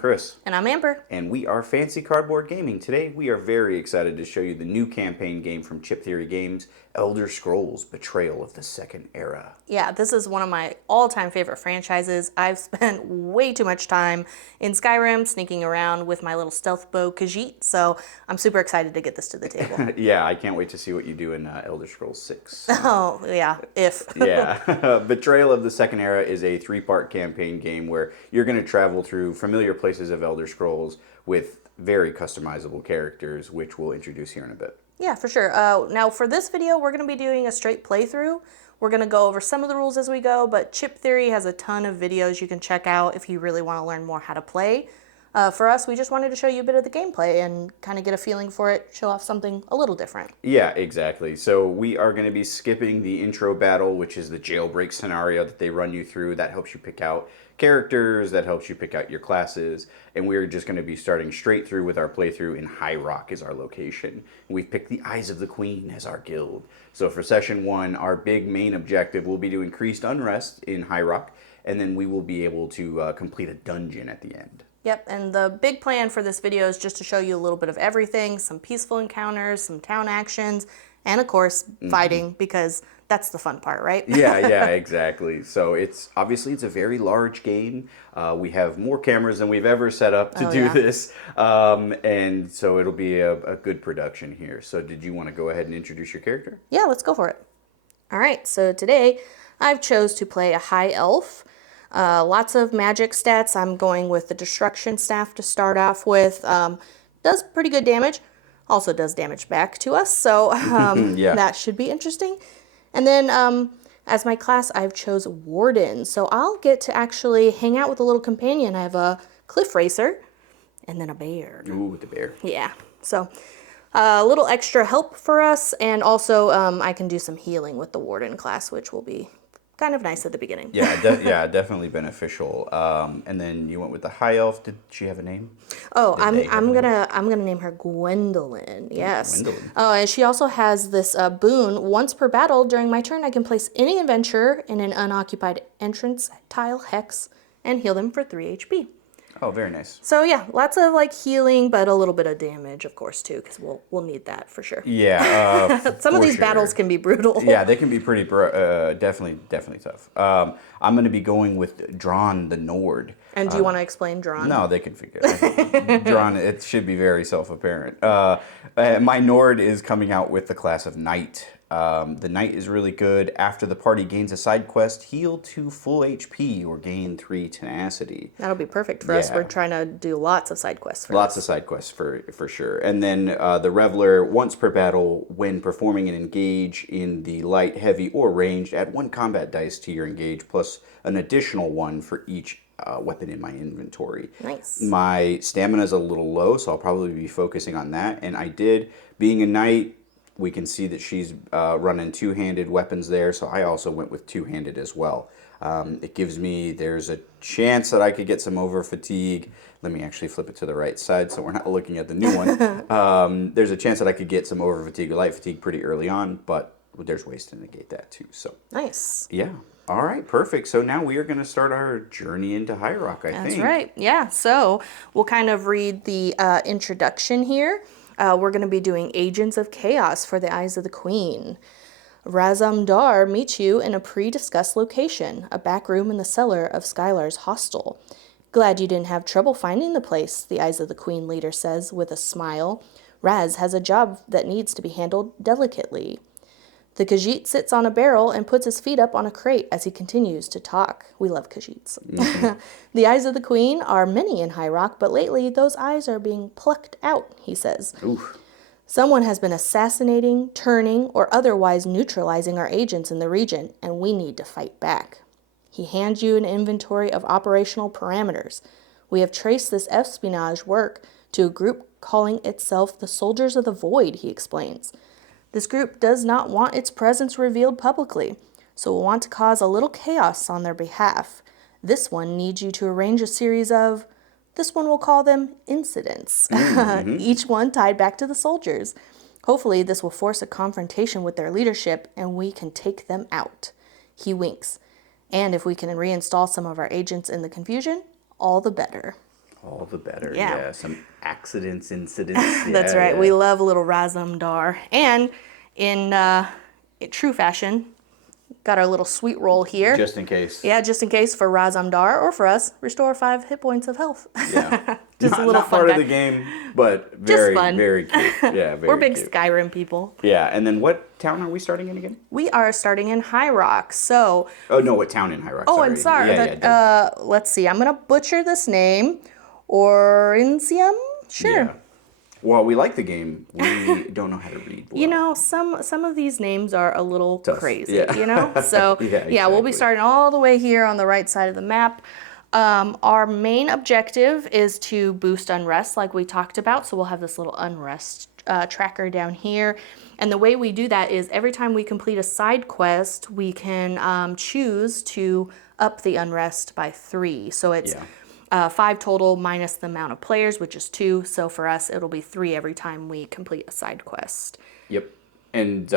Chris. And I'm Amber. And we are Fancy Cardboard Gaming. Today we are very excited to show you the new campaign game from Chip Theory Games, Elder Scrolls Betrayal of the Second Era. Yeah, this is one of my all-time favorite franchises. I've spent way too much time in Skyrim sneaking around with my little stealth bow Khajiit, so I'm super excited to get this to the table. Yeah, I can't wait to see what you do in Elder Scrolls 6. Oh, yeah, if. Yeah. Betrayal of the Second Era is a 3-part campaign game where you're going to travel through familiar places of Elder Scrolls with very customizable characters, which we'll introduce here in a bit. Yeah, for sure. Now, for this video, we're going to be doing a straight playthrough. We're going to go over some of the rules as we go, but Chip Theory has a ton of videos you can check out if you really want to learn more how to play. For us, we just wanted to show you a bit of the gameplay and kind of get a feeling for it, show off something a little different. Yeah, exactly. So we are going to be skipping the intro battle, which is the jailbreak scenario that they run you through. That helps you pick out characters, that helps you pick out your classes, and we're just going to be starting straight through with our playthrough in High Rock as our location. We've picked the Eyes of the Queen as our guild. So for session 1, our big main objective will be to increase unrest in High Rock, and then we will be able to complete a dungeon at the end. Yep, and the big plan for this video is just to show you a little bit of everything, some peaceful encounters, some town actions, and of course, fighting, because that's the fun part, right? Yeah, exactly. So it's a very large game. We have more cameras than we've ever set up to do this, and so it'll be a good production here. So did you want to go ahead and introduce your character? Yeah, let's go for it. All right, so today I've chose to play a high elf. Lots of magic stats. I'm going with the destruction staff to start off with. Does pretty good damage. Also does damage back to us, so that should be interesting. And then as my class, I've chose Warden. So I'll get to actually hang out with a little companion. I have a cliff racer and then a bear. Ooh, the bear. Yeah, so a little extra help for us. And also I can do some healing with the Warden class, which will be kind of nice at the beginning. Yeah, definitely beneficial. And then you went with the high elf. Did she have a name? Oh, I'm gonna name her Gwendolyn. Yes. Gwendolyn. Oh, and she also has this boon. Once per battle during my turn, I can place any adventurer in an unoccupied entrance tile hex and heal them for 3 HP. Oh, very nice. So yeah, lots of like healing, but a little bit of damage, of course, too, because we'll need that for sure. Yeah. Some of these battles can be brutal. Yeah, they can be pretty definitely tough. I'm going to be going with Drawn the Nord. And do you want to explain Drawn? No, they can figure it out. Drawn, it should be very self-apparent. My Nord is coming out with the class of Knight. The Knight is really good. After the party gains a side quest, heal 2 full HP or gain 3 tenacity. That'll be perfect for us. We're trying to do lots of side quests for Lots of side quests for sure. And then the Reveler, once per battle, when performing an engage in the light, heavy, or ranged, add 1 combat dice to your engage plus an additional 1 for each weapon in my inventory. Nice. My stamina is a little low, so I'll probably be focusing on that. And being a knight, we can see that she's running 2-handed weapons there, so I also went with 2-handed as well. It gives me, there's a chance that I could get some over fatigue. Let me actually flip it to the right side so we're not looking at the new one. There's a chance that I could get some over fatigue or light fatigue pretty early on, but there's ways to negate that too. So nice. Yeah. All right, perfect. So now we are going to start our journey into High Rock, I think. That's right. Yeah, so we'll kind of read the introduction here. We're going to be doing Agents of Chaos for the Eyes of the Queen. Razamdar meets you in a pre-discussed location, a back room in the cellar of Skylar's hostel. Glad you didn't have trouble finding the place, the Eyes of the Queen leader says with a smile. Raz has a job that needs to be handled delicately. The Khajiit sits on a barrel and puts his feet up on a crate as he continues to talk. We love Khajiits. The Eyes of the Queen are many in High Rock, but lately those eyes are being plucked out, he says. Oof. Someone has been assassinating, turning, or otherwise neutralizing our agents in the region, and we need to fight back. He hands you an inventory of operational parameters. We have traced this espionage work to a group calling itself the Soldiers of the Void, he explains. This group does not want its presence revealed publicly, so will want to cause a little chaos on their behalf. This one needs you to arrange a series of, this one will call them incidents, each one tied back to the soldiers. Hopefully this will force a confrontation with their leadership and we can take them out. He winks. And if we can reinstall some of our agents in the confusion, all the better. All the better. Yeah. Yeah. Some accidents, incidents. That's Yeah, right. yeah. We love a little Razamdar. And in true fashion, got our little sweet roll here. Just in case. Yeah, just in case for Razamdar or for us, restore 5 hit points of health. Yeah. Just a little not fun part guy. of the game, but Just very, fun. very cute. Yeah, very We're big cute. Skyrim people. Yeah, and then what town are we starting in again? We are starting in High Rock. So, Oh, no, what town in High Rock? oh, Sorry. and sorry, Yeah, let's see. I'm gonna butcher this name. Orincium? Sure. yeah. While we like the game, we don't know how to read well. You know, some of these names are a little Tough, crazy, yeah. you know? So, Yeah, we'll be exactly. starting all the way here on the right side of the map. Our main objective is to boost unrest, like we talked about. So we'll have this little unrest tracker down here. And the way we do that is every time we complete a side quest, we can choose to up the unrest by 3. So it's Yeah. 5 total minus the amount of players, which is 2. So for us, it'll be 3 every time we complete a side quest. Yep. And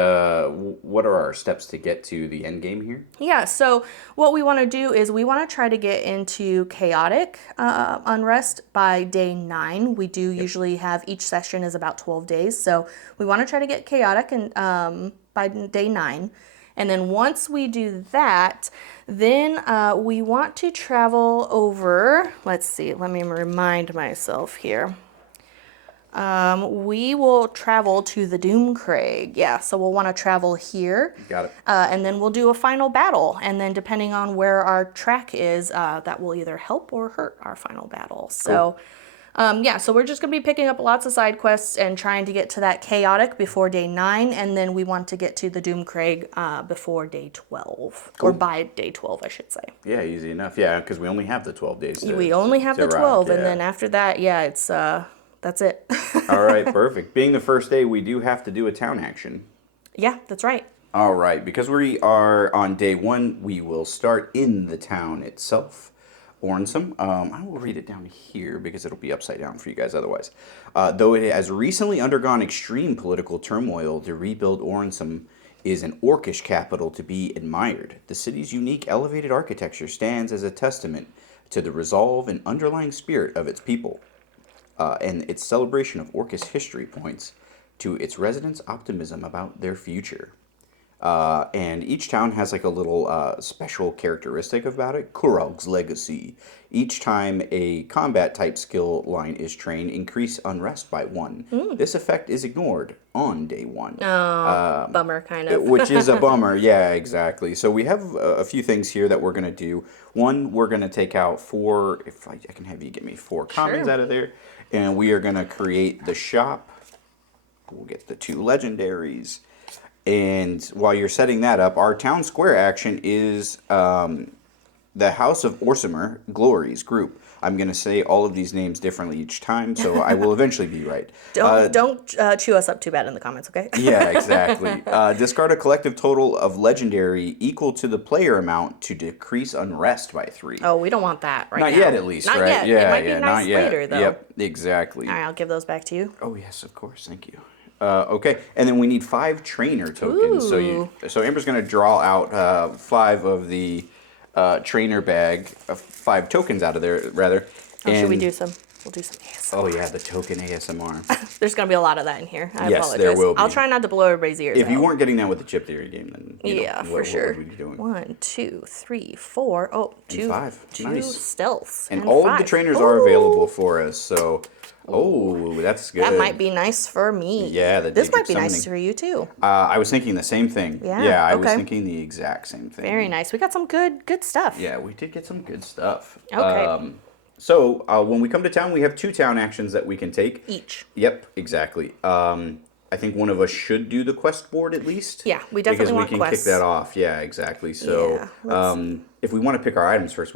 what are our steps to get to the end game here? Yeah, so what we want to do is we want to try to get into chaotic unrest by day 9. We do usually have each session is about 12 days, so we want to try to get chaotic and by day 9. And then once we do that, then we want to travel over, let's see, let me remind myself here. We will travel to the Doomcrag. Yeah, so we'll want to travel here. Got it. And then we'll do a final battle. And then depending on where our track is, that will either help or hurt our final battle. So, so we're just going to be picking up lots of side quests and trying to get to that chaotic before day 9. And then we want to get to the Doomcrag before day 12. Cool. Or by day 12, I should say. Yeah, easy enough. Yeah, because we only have the 12 days. We only have the rock, 12. yeah. And then after that, it's... that's it. All right, perfect. Being the first day, we do have to do a town action. Yeah, that's right. All right, because we are on day 1, we will start in the town itself. Ornsum. I will read it down here because it'll be upside down for you guys otherwise. Though it has recently undergone extreme political turmoil, the rebuilt Ornsum is an orcish capital to be admired. The city's unique elevated architecture stands as a testament to the resolve and underlying spirit of its people. And its celebration of Orcish history points to its residents' optimism about their future. And each town has like a little special characteristic about it. Kurog's legacy. Each time a combat type skill line is trained, increase unrest by 1. This effect is ignored on day 1. Bummer, kind of. Which is a bummer. Yeah, exactly. So we have a few things here that we're going to do. One, we're going to take out 4, if I can have you get me 4 commons out of there. And we are going to create the shop. We'll get the 2 legendaries. And while you're setting that up, our town square action is the House of Orsimer Glories group. I'm going to say all of these names differently each time, so I will eventually be right. Don't chew us up too bad in the comments, okay? Yeah, exactly. Discard a collective total of legendary equal to the player amount to decrease unrest by 3. Oh, we don't want that right now. Not yet, at least, not right? Yet. Yeah, it might yeah, be nice not yet. later, though. Yep, exactly. All right, I'll give those back to you. Oh yes, of course. Thank you. Okay, and then we need 5 trainer tokens. So Amber's going to draw out 5 of the trainer bag, 5 tokens out of there, rather. Oh, should we do some? We'll do some ASMR. Oh yeah, the token ASMR. There's going to be a lot of that in here. I Yes, apologize. there will be. I'll try not to blow everybody's ears If out. you weren't getting that with the chip theory game, then for sure. What would we be doing? 1, 2, 3, 4. Oh, two, 5. 2 Nice. stealths. And all 5. of the trainers are available for us. So, that's good. That might be nice for me. Yeah, the this might be summoning. nice for you too. I was thinking the same thing. Yeah, I was okay. thinking the exact same thing. Very nice. We got some good stuff. Yeah, we did get some good stuff. Okay. So when we come to town, we have 2 town actions that we can take. Each. Yep, exactly. I think one of us should do the quest board at least. Yeah, we definitely want because we can quests. kick that off. Yeah, exactly. So if we want to pick our items first,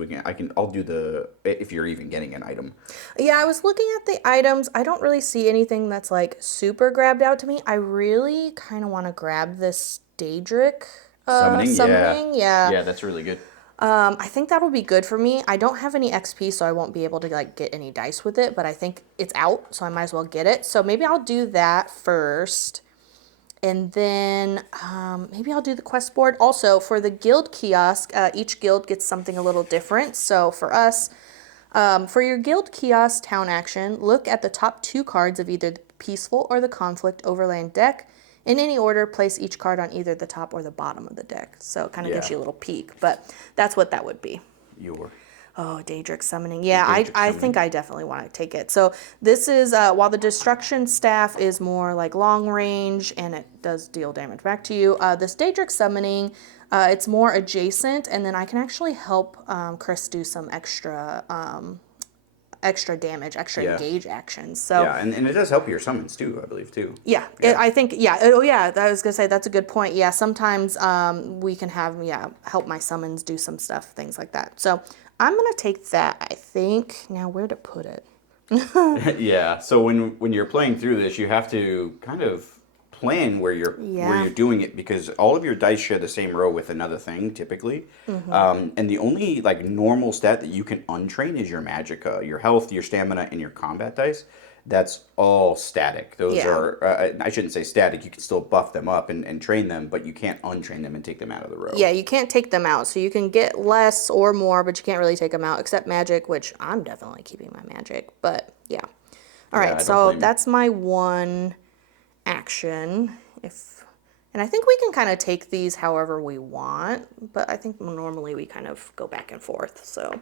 I'll do the if you're even getting an item. Yeah, I was looking at the items. I don't really see anything that's like super grabbed out to me. I really kind of want to grab this Daedric summoning. Yeah. Yeah, that's really good. I think that'll be good for me. I don't have any XP, so I won't be able to like get any dice with it, but I think it's out, so I might as well get it. So maybe I'll do that first. And then maybe I'll do the quest board. Also, for the guild kiosk, each guild gets something a little different. So for us, For your guild kiosk town action, look at the top 2 cards of either the peaceful or the conflict overland deck. In any order, place each card on either the top or the bottom of the deck. So it kind of gives Yeah. you a little peek, but that's what that would be. Your. Oh, Daedric Summoning. Yeah, Daedric I Summoning. think I definitely want to take it. So this is, while the Destruction Staff is more like long range and it does deal damage back to you, this Daedric Summoning, it's more adjacent, and then I can actually help Chris do some extra damage, extra Yeah. engage actions. So Yeah, and it does help your summons too, I believe, too. yeah, I think, yeah. Oh, yeah, I was going to say, that's a good point. Yeah, sometimes we can have, help my summons do some stuff, things like that. So I'm going to take that, I think. Now, where to put it? Yeah, so when you're playing through this, you have to kind of plan where you're doing it, because all of your dice share the same row with another thing typically, and the only like normal stat that you can untrain is your magicka, your health, your stamina, and your combat dice. That's all static. Those Yeah. are I shouldn't say static. You can still buff them up and train them, but you can't untrain them and take them out of the row. Yeah, you can't take them out. So you can get less or more, but you can't really take them out, except magic, which I'm definitely keeping my magic. But yeah. All Yeah, I right, don't so blame you. that's my one action. And I think we can kind of take these however we want, but I think normally we kind of go back and forth. So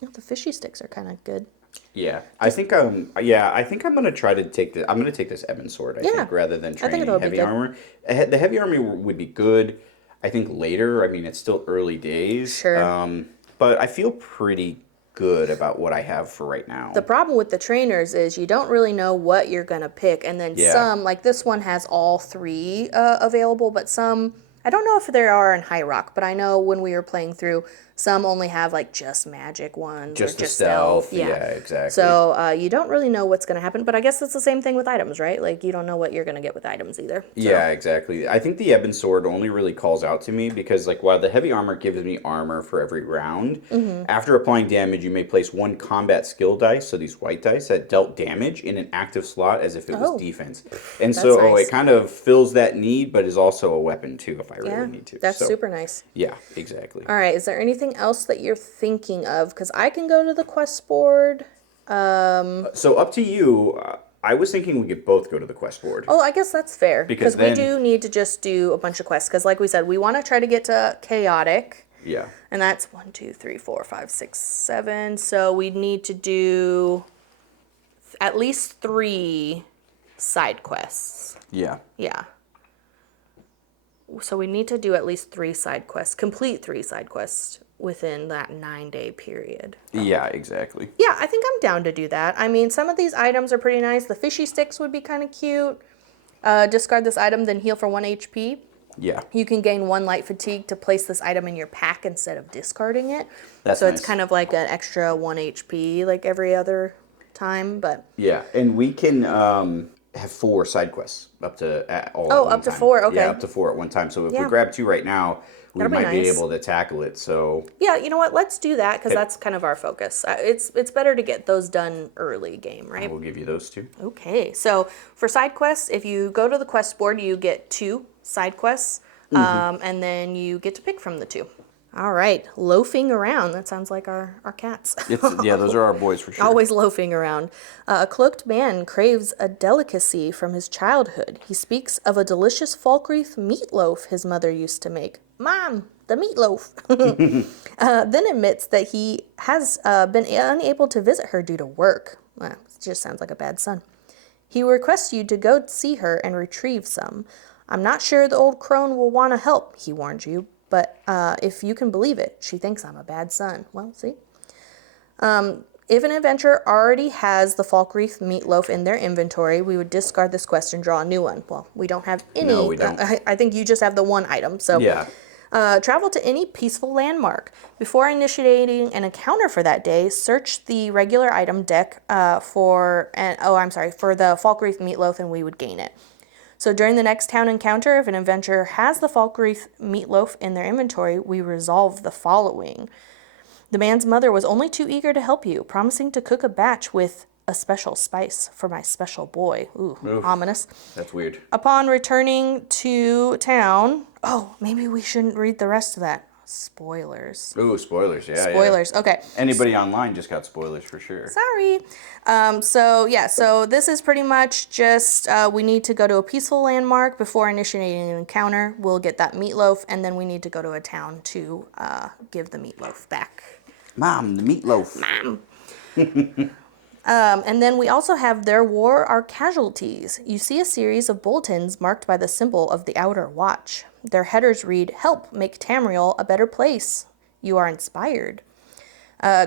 the fishy sticks are kind of good. Yeah, I think I'm gonna try to take the I'm gonna take this Ebon sword. I Yeah, think, rather than I think training it'll be heavy good. armor. The heavy armor would be good. I think later. I mean, it's still early days. Sure. But I feel pretty good about what I have for right now. The problem with the trainers is you don't really know what you're going to pick. And then Yeah. some, like this one has all 3 available, but some, I don't know if there are in High Rock, but I know when we were playing through, some only have like just magic ones Just or the just stealth. Yeah. Yeah, exactly. So you don't really know what's going to happen, but I guess it's the same thing with items, right? Like you don't know what you're going to get with items either. So. Yeah, exactly. I think the Ebon Sword only really calls out to me because, like, while the heavy armor gives me armor for every round, after applying damage, you may place 1 combat skill dice, so these white dice, that dealt damage in an active slot as if it was Oh. defense. And That's so nice. it kind of fills that need, but is also a weapon, too, if I really need to. That's So, super nice. Yeah, exactly. All right, is there anything else that you're thinking of? Because I can go to the quest board. So up to you. I was thinking we could both go to the quest board. Oh, I guess that's fair. Because Because we then- do need to just do a bunch of quests. Because, like we said, we want to try to get to chaotic. Yeah. And that's 1, 2, 3, 4, 5, 6, 7. So we need to do at least 3 side quests. Yeah. Yeah. So we need to do at least 3 side quests, complete 3 side quests within that 9-day period. Yeah, exactly. Yeah, I think I'm down to do that. I mean, some of these items are pretty nice. The fishy sticks would be kind of cute. Discard this item, then heal for 1 HP. Yeah. You can gain 1 light fatigue to place this item in your pack instead of discarding it. That's so nice. it's kind of like an extra 1 HP like every other time, but Yeah, and we can have 4 side quests up to all. Oh, at one up to time. 4, okay. Yeah, up to 4 at one time. So if Yeah. we grab 2 right now, we That'll be might be nice. able to tackle it. So yeah, you know what? Let's do that because that's kind of our focus. It's better to get those done early game, right? we'll give you those 2. Okay, so for side quests, if you go to the quest board, you get 2 side quests, and then you get to pick from the 2. All right, loafing around. That sounds like our cats. Yeah, those are our boys for sure. Always loafing around. A cloaked man craves a delicacy from his childhood. He speaks of a delicious Falkreath meatloaf his mother used to make. Mom, the meatloaf. Then admits that he has been unable to visit her due to work. Well, it just sounds like a bad son. He requests you to go see her and retrieve some. I'm not sure the old crone will want to help, he warns you, but if you can believe it, she thinks I'm a bad son. Well, see? If an adventurer already has the Falkreath meatloaf in their inventory, we would discard this quest and draw a new one. Well, we don't have any. No, we don't. I think you just have the 1 item. So Yeah. travel to any peaceful landmark. Before initiating an encounter for that day, search the regular item deck for the Falkreath meatloaf, and we would gain it. So during the next town encounter, if an adventurer has the Falkreath meatloaf in their inventory, we resolve the following. The man's mother was only too eager to help you, promising to cook a batch with a special spice for my special boy. Ooh, ominous. That's weird. Upon returning to town, oh, maybe we shouldn't read the rest of that. Spoilers. Ooh, spoilers. Yeah, yeah. Spoilers. Okay. Anybody online just got spoilers for sure. Sorry. So this is pretty much just we need to go to a peaceful landmark before initiating an encounter. We'll get that meatloaf, and then we need to go to a town to give the meatloaf back. Mom, the meatloaf. Mom. And then we also have Their War Are Casualties. You see a series of bulletins marked by the symbol of the Outer Watch. Their headers read, "Help make Tamriel a better place. You are inspired."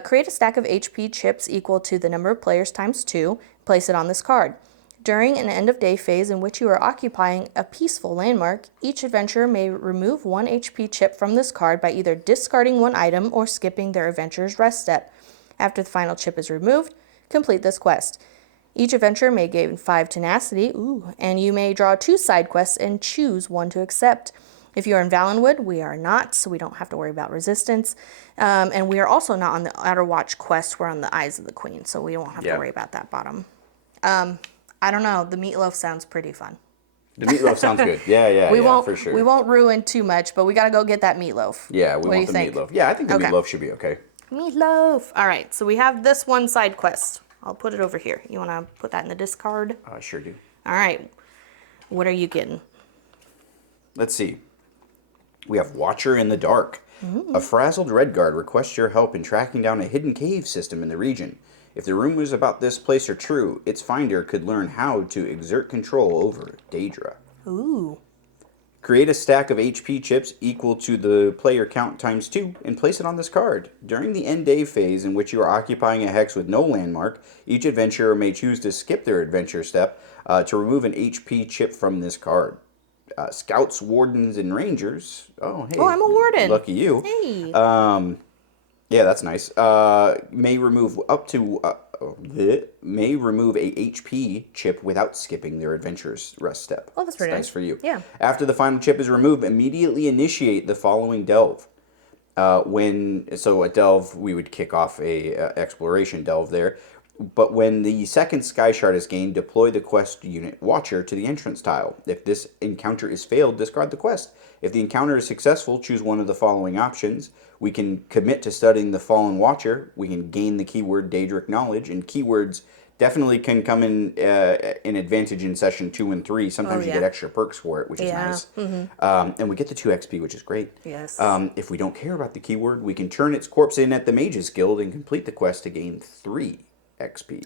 Create a stack of HP chips equal to the number of players times 2. Place it on this card. During an end-of-day phase in which you are occupying a peaceful landmark, each adventurer may remove 1 HP chip from this card by either discarding 1 item or skipping their adventurer's rest step. After the final chip is removed, complete this quest. Each adventurer may gain 5 tenacity, and you may draw 2 side quests and choose one to accept. If you are in Valenwood, we are not, so we don't have to worry about resistance. And we are also not on the Outer Watch quest. We're on the Eyes of the Queen, so we won't have to worry about that bottom. I don't know. The meatloaf sounds pretty fun. The meatloaf sounds good. Yeah, for sure. We won't ruin too much, but we got to go get that meatloaf. Yeah, we want the meatloaf. Yeah, I think the meatloaf should be okay. Meatloaf. All right, so we have this one side quest. I'll put it over here. You want to put that in the discard? I sure do. All right. What are you getting? Let's see. We have Watcher in the Dark. A frazzled Redguard requests your help in tracking down a hidden cave system in the region. If the rumors about this place are true, its finder could learn how to exert control over Daedra. Ooh. Create a stack of HP chips equal to the player count times 2 and place it on this card. During the end day phase in which you are occupying a hex with no landmark, each adventurer may choose to skip their adventure step to remove an HP chip from this card. Scouts, Wardens, and Rangers. Oh, hey. Oh, I'm a Warden. Lucky you. Hey. Yeah, that's nice. May remove may remove a HP chip without skipping their adventurer's rest step. Oh, that's pretty nice for you. Yeah. After the final chip is removed, immediately initiate the following delve. So a delve, we would kick off a exploration delve there. But when the second sky shard is gained, deploy the quest unit Watcher to the entrance tile. If this encounter is failed, discard the quest. If the encounter is successful, choose one of the following options. We can commit to studying the Fallen Watcher. We can gain the keyword Daedric Knowledge, and keywords definitely can come in an advantage in session 2 and 3. Sometimes you get extra perks for it, which is nice. And we get the 2 XP, which is great. Yes. If we don't care about the keyword, we can turn its corpse in at the Mages Guild and complete the quest to gain 3 XP.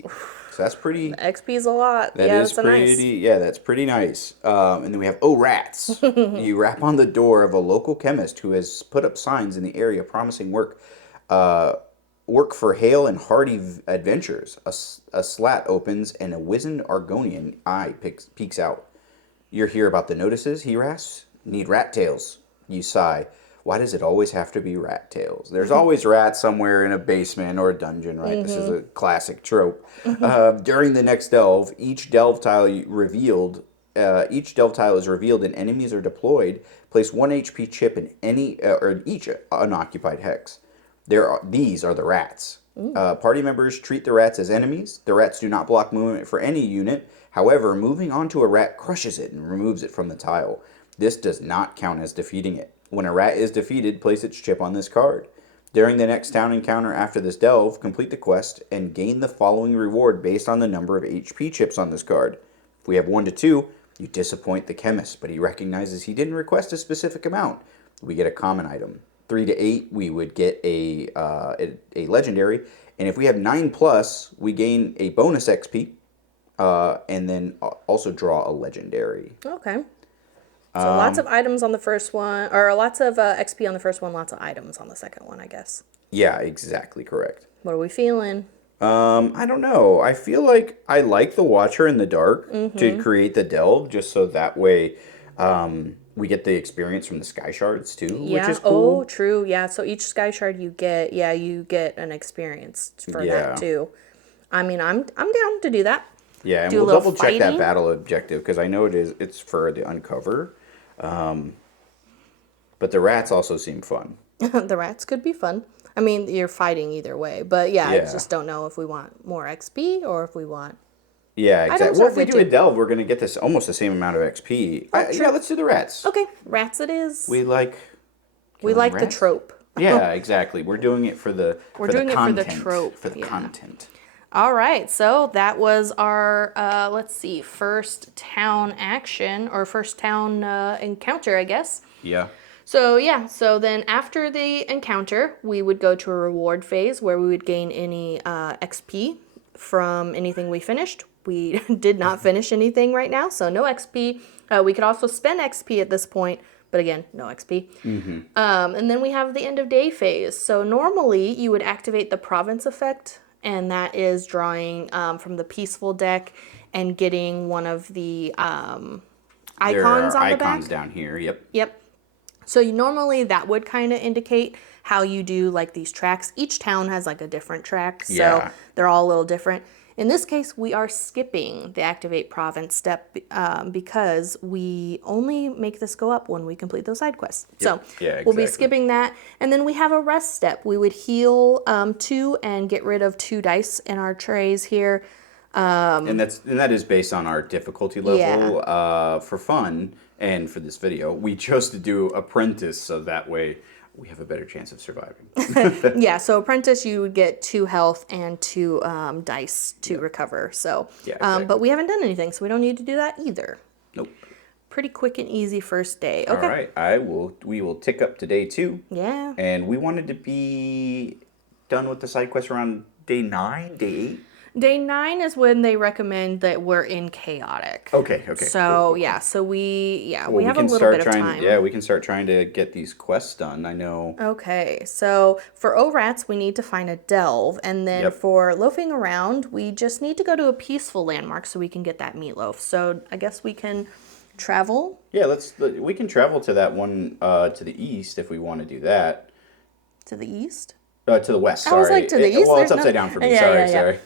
So that's pretty. XP is a lot. That's pretty. Nice. Yeah, that's pretty nice. And then we have rats. You rap on the door of a local chemist who has put up signs in the area promising work. Work for hale and hearty adventures. A slat opens and a wizened Argonian eye peeks out. You're here about the notices, he rasps. Need rat tails. You sigh. Why does it always have to be rat tails? There's always rats somewhere in a basement or a dungeon, right? This is a classic trope. During the next delve, each delve tile is revealed and enemies are deployed. Place 1 HP chip in each unoccupied hex. These are the rats. Party members treat the rats as enemies. The rats do not block movement for any unit. However, moving onto a rat crushes it and removes it from the tile. This does not count as defeating it. When a rat is defeated, place its chip on this card. During the next town encounter after this delve, complete the quest and gain the following reward based on the number of HP chips on this card. If we have 1 to 2, you disappoint the chemist, but he recognizes he didn't request a specific amount. We get a common item. 3 to 8, we would get a legendary. And if we have 9 plus, we gain a bonus XP and then also draw a legendary. Okay. So lots of items on the first one, or lots of XP on the first one, lots of items on the second one, I guess. Yeah, exactly correct. What are we feeling? I don't know. I feel like I like the Watcher in the Dark to create the delve, just so that way we get the experience from the sky shards too, which is cool. Oh, true. Yeah. So each sky shard you get an experience for that too. I mean, I'm down to do that. Yeah, and we'll double check that battle objective because I know it's for the uncover. But the rats also seem fun. The rats could be fun. I mean, you're fighting either way, but I just don't know if we want more XP or if we want. Yeah, exactly. Well, if we do a delve, we're gonna get this almost the same amount of XP. Oh, yeah, let's do the rats. Okay, rats it is. We like We like the trope. Yeah, exactly. We're doing it for the doing it for the content. trope, For the yeah. content. All right, so that was our, let's see, first town action, or first town encounter, I guess. Yeah. So yeah, so then after the encounter, we would go to a reward phase where we would gain any XP from anything we finished. We did not finish anything right now, so no XP. We could also spend XP at this point, but again, no XP. And then we have the end of day phase. So normally you would activate the province effect, and that is drawing from the peaceful deck and getting one of the icons There are on the back. icons down here. Yep. Yep. So normally that would kind of indicate how you do like these tracks. Each town has like a different track, so Yeah. they're all a little different. In this case, we are skipping the activate province step because we only make this go up when we complete those side quests. So Yeah, we'll be exactly. skipping that. And then we have a rest step. We would heal 2 and get rid of 2 dice in our trays here. And that is based on our difficulty level. Yeah. For fun and for this video, we chose to do apprentice, so that way we have a better chance of surviving. Yeah, so apprentice, you would get 2 health and 2 dice to recover. So, Yeah, exactly. but we haven't done anything, so we don't need to do that either. Nope. Pretty quick and easy first day. Okay. All right. We will tick up to day 2. Yeah. And we wanted to be done with the side quest around day 9, day 8. Day 9 is when they recommend that we're in chaotic. Okay. So cool. yeah, so we Well, have a little bit of time. Yeah, we can start trying to get these quests done. I know. Okay, so for O-Rats, we need to find a delve, and then Yep. for loafing around, we just need to go to a peaceful landmark so we can get that meatloaf. So I guess we can travel Yeah, we can travel to that one to the east if we want to do that. to the east. To the west. Sorry. I was like, to the east? Well, it's There's upside no- down for me. Yeah. Sorry.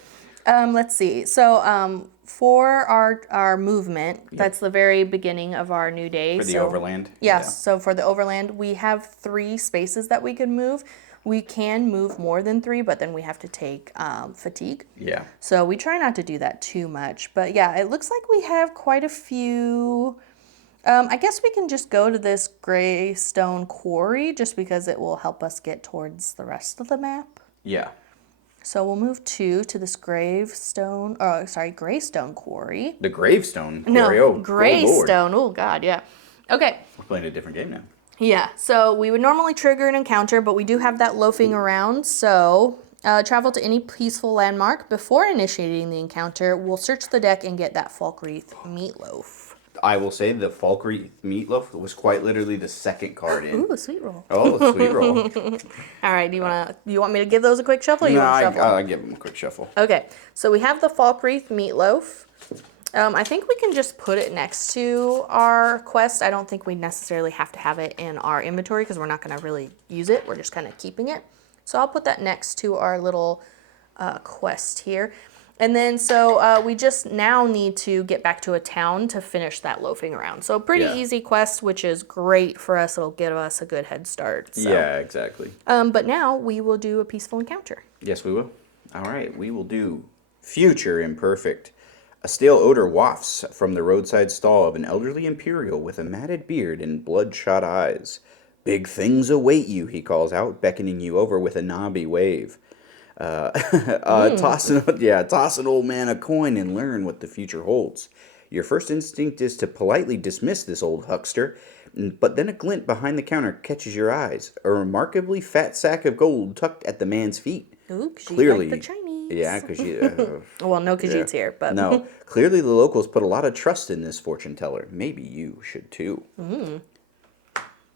Let's see. So for our movement, that's the very beginning of our new day. For the Overland. Yes. So for the Overland, we have 3 spaces that we can move. We can move more than 3, but then we have to take fatigue. Yeah. So we try not to do that too much. But yeah, it looks like we have quite a few. I guess we can just go to this gray stone quarry just because it will help us get towards the rest of the map. Yeah. So we'll move 2 to this graystone quarry. The gravestone. No, Quarry. Oh, Lord. graystone. Oh, God, yeah. Okay. We're playing a different game now. Yeah, so we would normally trigger an encounter, but we do have that loafing around. So travel to any peaceful landmark. Before initiating the encounter, we'll search the deck and get that Falkreath meatloaf. I will say the Falkreath meatloaf was quite literally the second card in. Ooh, a sweet roll. Oh, sweet roll. All right, do you want me to give those a quick shuffle? Or you No, want to shuffle? I'll give them a quick shuffle. Okay, so we have the Falkreath meatloaf. I think we can just put it next to our quest. I don't think we necessarily have to have it in our inventory because we're not going to really use it. We're just kind of keeping it. So I'll put that next to our little quest here. And then so we just now need to get back to a town to finish that loafing around. So pretty easy quest, which is great for us. It'll give us a good head start. So. Yeah, exactly. But now we will do a peaceful encounter. Yes, we will. All right, we will do Future Imperfect. A stale odor wafts from the roadside stall of an elderly imperial with a matted beard and bloodshot eyes. Big things await you, he calls out, beckoning you over with a knobby wave. Toss an old man a coin and learn what the future holds. Your first instinct is to politely dismiss this old huckster, but then a glint behind the counter catches your eyes. A remarkably fat sack of gold tucked at the man's feet. Ooh, Khajiit Clearly, like the Chinese. Yeah, because Well, no Khajiit's here, but no. Clearly, the locals put a lot of trust in this fortune teller. Maybe you should too.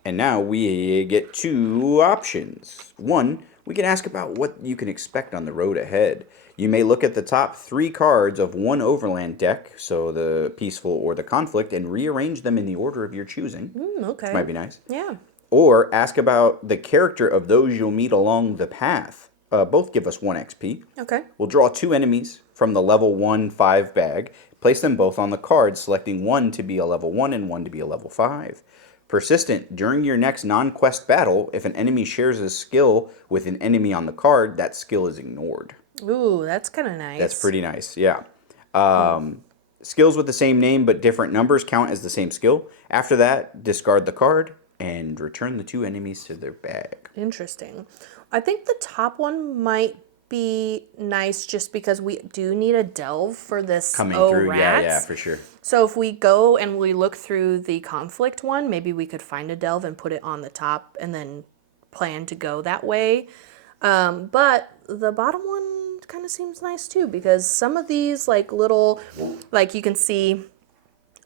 And now we get 2 options. 1, we can ask about what you can expect on the road ahead. You may look at the top 3 cards of one Overland deck, so the peaceful or the conflict, and rearrange them in the order of your choosing. okay. Which might be nice. Yeah. Or ask about the character of those you'll meet along the path. Both give us 1 XP. Okay. We'll draw 2 enemies from the level 1 5 bag, place them both on the card, selecting 1 to be a level 1 and 1 to be a level 5. Persistent, during your next non-quest battle, if an enemy shares a skill with an enemy on the card, that skill is ignored. Ooh, that's kind of nice. That's pretty nice, yeah. Skills with the same name but different numbers count as the same skill. After that, discard the card and return the 2 enemies to their bag. Interesting. I think the top one might be nice just because we do need a delve for this Coming Oh through, Rats. yeah, for sure. So if we go and we look through the conflict one, maybe we could find a delve and put it on the top and then plan to go that way. But the bottom one kind of seems nice too because some of these like little, like you can see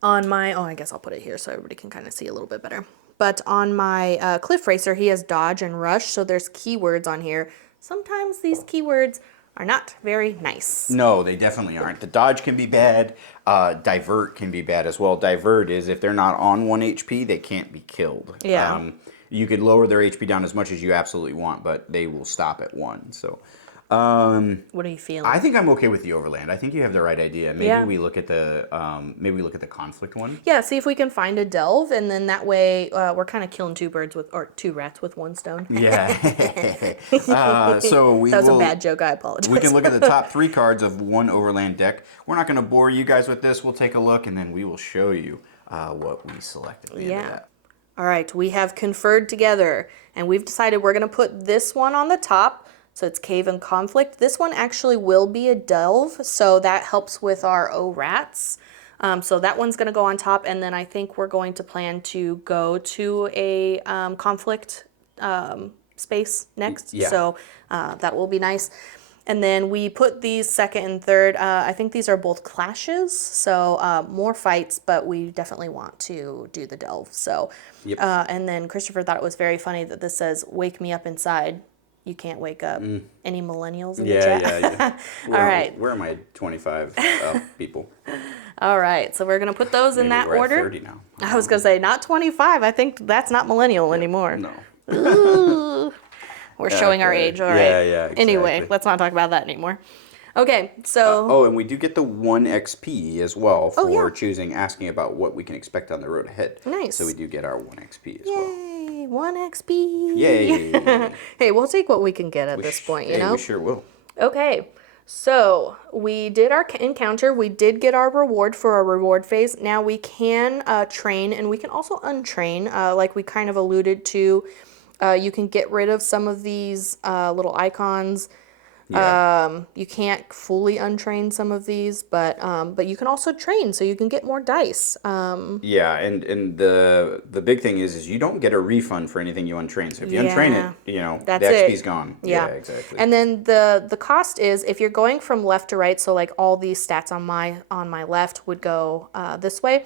on my, I guess I'll put it here so everybody can kind of see a little bit better. But on my Cliff Racer, he has dodge and rush, so there's keywords on here. Sometimes these keywords are not very nice. No, they definitely aren't. The dodge can be bad. Divert can be bad as well. Divert is if they're not on 1 HP, they can't be killed. Yeah. You could lower their HP down as much as you absolutely want, but they will stop at 1. So, what are you feeling? I think I'm okay with the Overland. I think you have the right idea. Maybe Yeah. we look at the conflict one. Yeah, see if we can find a delve, and then that way we're kind of killing 2 rats with 1 stone. Yeah. So That was a bad joke. I apologize. We can look at the top 3 cards of one Overland deck. We're not going to bore you guys with this. We'll take a look, and then we will show you what we selected at the end of that. All right, we have conferred together, and we've decided we're going to put this one on the top. So it's Cave and Conflict. This one actually will be a delve, so that helps with our O Rats. So that one's going to go on top, and then I think we're going to plan to go to a conflict space next. Yeah. So that will be nice. And then we put these second and third. I think these are both clashes, so more fights, but we definitely want to do the delve. So, Yep. And then Christopher thought it was very funny that this says, "Wake me up inside." You can't wake up. Any millennials in the chat? Yeah. All right. Where are my 25 people? All right. So we're going to put those in that we're order. At 30 now. I was going to say, not 25. I think that's not millennial anymore. No. Ooh. We're showing our age. All right. Yeah, exactly. Anyway, let's not talk about that anymore. Okay, so... and we do get the 1 XP as well for yeah. asking about what we can expect on the road ahead. Nice. So we do get our 1 XP as well. Yay, 1 XP. Yay. Hey, we'll take what we can get at this point, you know? We sure will. Okay, so we did our encounter. We did get our reward for our reward phase. Now we can train, and we can also untrain, like we kind of alluded to. You can get rid of some of these little icons. Yeah. You can't fully untrain some of these, but you can also train, so you can get more dice. Yeah, and the big thing is you don't get a refund for anything you untrain. So if you untrain it, that's the it. XP's gone. Yeah, exactly. And then the cost is if you're going from left to right, so like all these stats on my left would go this way.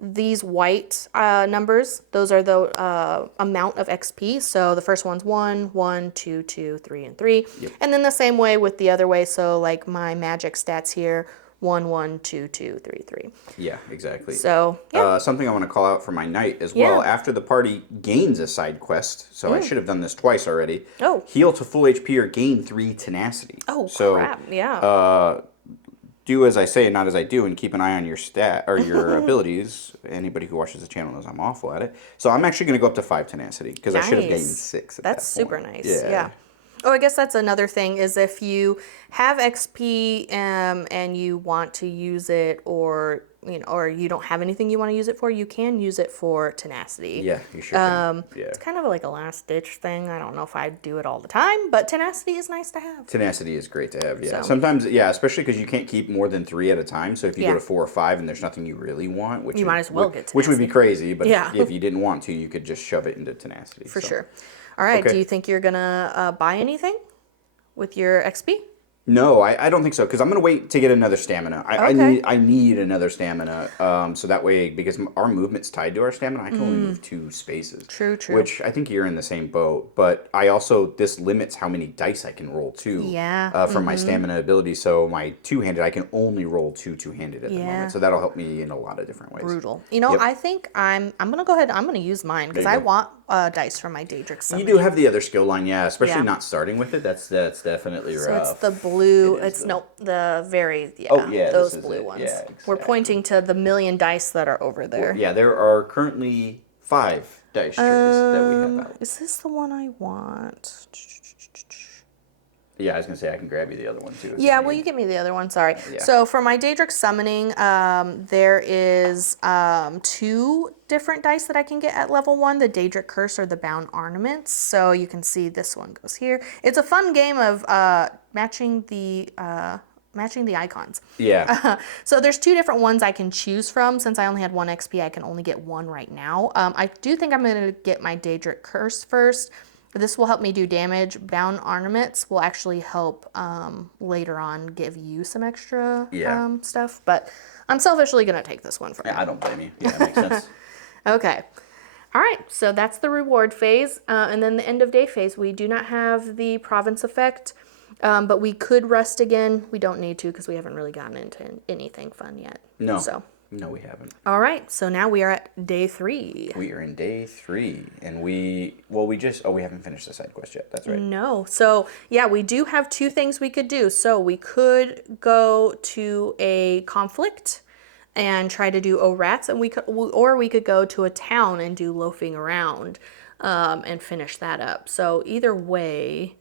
These white numbers, those are the amount of XP. So the first one's 1, 1, 2, 2, 3, and 3. Yep. And then the same way with the other way. So like my magic stats here, 1, 1, 2, 2, 3, 3. Yeah, exactly. So, yeah. Something I want to call out for my knight as well. Yeah. After the party gains a side quest, so I should have done this twice already. Oh. Heal to full HP or gain 3 tenacity. Oh, so, crap. Yeah. Do as I say and not as I do, and keep an eye on your stat or your abilities. Anybody who watches the channel knows I'm awful at it. So I'm actually going to go up to 5 tenacity because I should have gained 6 at That's that point. super nice. Yeah. Oh, I guess that's another thing is if you have XP and you want to use it, or you don't have anything you want to use it for, you can use it for tenacity. Yeah, you sure can. Yeah. It's kind of like a last ditch thing. I don't know if I do it all the time, but tenacity is nice to have. Tenacity is great to have, yeah. So. Sometimes, especially because you can't keep more than 3 at a time. So if you go to 4 or 5 and there's nothing you really want, you might as well get tenacity. Which would be crazy, but if you didn't want to, you could just shove it into tenacity. For sure. All right, do you think you're going to buy anything with your XP? No, I don't think so, because I'm going to wait to get another stamina. I need another stamina, so that way, because our movement's tied to our stamina, I can only move 2 spaces. True. Which I think you're in the same boat, but this limits how many dice I can roll too. Yeah. From my stamina ability, so my 2-handed, I can only roll 2 2-handed at the moment, so that'll help me in a lot of different ways. Brutal. I think I'm going to go ahead, I'm going to use mine, because I want dice from my Daedric summoning. You do have the other skill line, especially not starting with it, that's definitely rough. So it's the blue, those blue ones. Yeah, exactly. We're pointing to the million dice that are over there. Yeah, there are currently 5 dice trees that we have out. Is this the one I want? Yeah, I was gonna say I can grab you the other one too. Yeah, will you give me the other one? Sorry. Yeah. So for my Daedric summoning, there is 2 different dice that I can get at level 1, the Daedric Curse or the Bound Ornaments. So you can see this one goes here. It's a fun game of matching the icons. Yeah. So there's 2 different ones I can choose from. Since I only had 1 XP, I can only get 1 right now. I do think I'm going to get my Daedric Curse first. This will help me do damage. Bound Ornaments will actually help later on give you some extra stuff. But I'm selfishly going to take this one for Yeah, now. I don't blame you. Yeah, that makes sense. Okay. All right, so that's the reward phase. And then the end of day phase, we do not have the province effect, but we could rest again. We don't need to because we haven't really gotten into anything fun yet. No. So. No, we haven't. All right, so now we are at day 3. We are in day 3, and we haven't finished the side quest yet. That's right. No. So, yeah, we do have 2 things we could do. So we could go to a conflict and try to do rats, and we could go to a town and do loafing around and finish that up. So either way,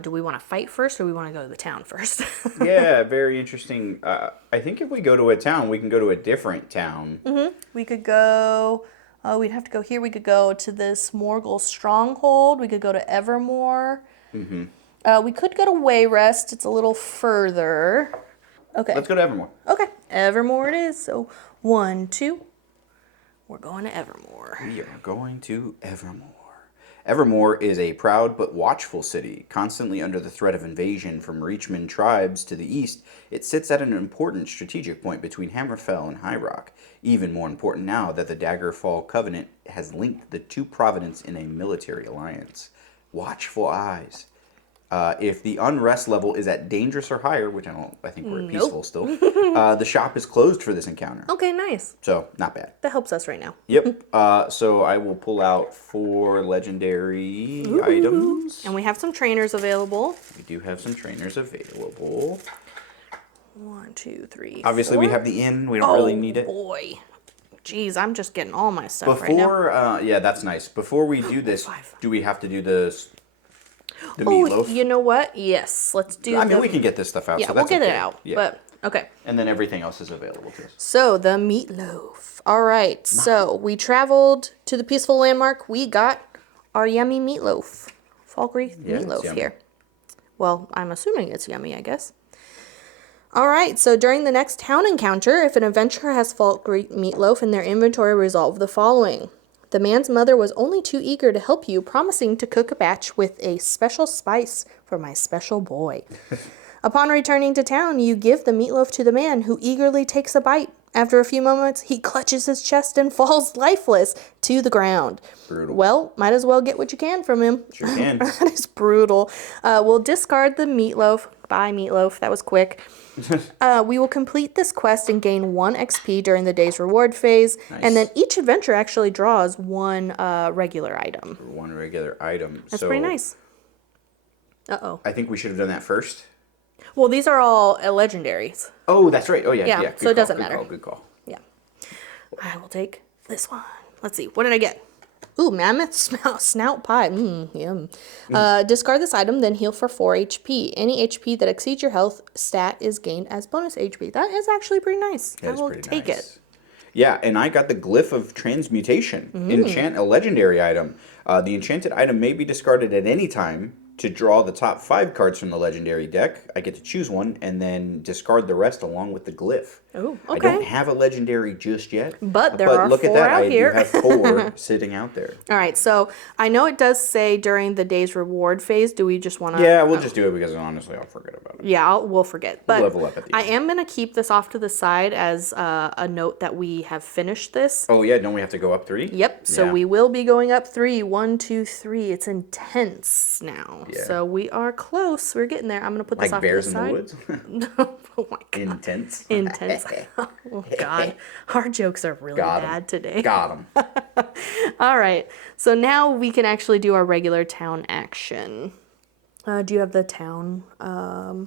do we want to fight first or we want to go to the town first? Yeah, very interesting. I think if we go to a town, we can go to a different town. We could go, we'd have to go here. We could go to this Morgul stronghold. We could go to Evermore. We could go to Wayrest. It's a little further. Okay. Let's go to Evermore. Okay. Evermore it is. So 1, 2. We're going to Evermore. We are going to Evermore. Evermore is a proud but watchful city, constantly under the threat of invasion from Reachman tribes to the east. It sits at an important strategic point between Hammerfell and High Rock. Even more important now that the Daggerfall Covenant has linked the 2 provinces in a military alliance. Watchful eyes. If the unrest level is at dangerous or higher, which I think we're at peaceful still, the shop is closed for this encounter. Okay, nice. So, not bad. That helps us right now. Yep. So I will pull out 4 legendary items. And we have some trainers available. We do have some trainers available. 1, 2, 3. Obviously, 4. we have the inn. We don't really need it. Oh boy. Jeez, I'm just getting all my stuff right now. Before, yeah, that's nice. Before we do this, 5. do we have to do the Oh, meatloaf? you know what? Yes, let's do. I mean, we can get this stuff out. Yeah, so we'll that's get okay. it out. Yeah. But okay. And then everything else is available to us. So the meatloaf. All right. So we traveled to the peaceful landmark. We got our yummy meatloaf. Falkreath Yeah, it's meatloaf yummy. here. Well, I'm assuming it's yummy, I guess. All right, so during the next town encounter, if an adventurer has Falkreath meatloaf in their inventory, resolve the following. The man's mother was only too eager to help you, promising to cook a batch with a special spice for my special boy. Upon returning to town, you give the meatloaf to the man, who eagerly takes a bite. After a few moments, he clutches his chest and falls lifeless to the ground. Brutal. Well, might as well get what you can from him. Sure can. That is brutal. We'll discard the meatloaf. Bye, meatloaf. That was quick. We will complete this quest and gain 1 XP during the day's reward phase. Nice. And then each adventure actually draws 1 regular item. 1 regular item. That's pretty nice. Uh-oh. I think we should have done that first. Well, these are all legendaries. Oh, that's right. Oh, yeah. Yeah, Good so it doesn't good matter. Good call. Yeah. I will take this one. Let's see. What did I get? Ooh, mammoth snout pie. Yum. Discard this item, then heal for 4 HP. Any HP that exceeds your health stat is gained as bonus HP. That is actually pretty nice. I will take it. Yeah, and I got the Glyph of Transmutation. Enchant a legendary item. The enchanted item may be discarded at any time. To draw the top 5 cards from the legendary deck, I get to choose one and then discard the rest along with the glyph. Ooh, I okay. don't have a legendary just yet. But there are look 4 at that, out I here. do have 4 sitting out there. All right, so I know it does say during the day's reward phase. Do we just want to? Yeah, we'll just do it because honestly I'll forget about it. Yeah, we'll forget. But level up at the I end. am going to keep this off to the side as a note that we have finished this. Oh yeah, don't we have to go up 3? Yep. So Yeah. we will be going up 3. 1, 2, 3. It's intense now. Yeah. So we are close. We're getting there. I'm gonna put this Like off bears to in the the side. woods? Oh my god. Intense. Intense. Oh god. Our jokes are really Got 'em. bad today. Got him. All right. So now we can actually do our regular town action. Do you have the town for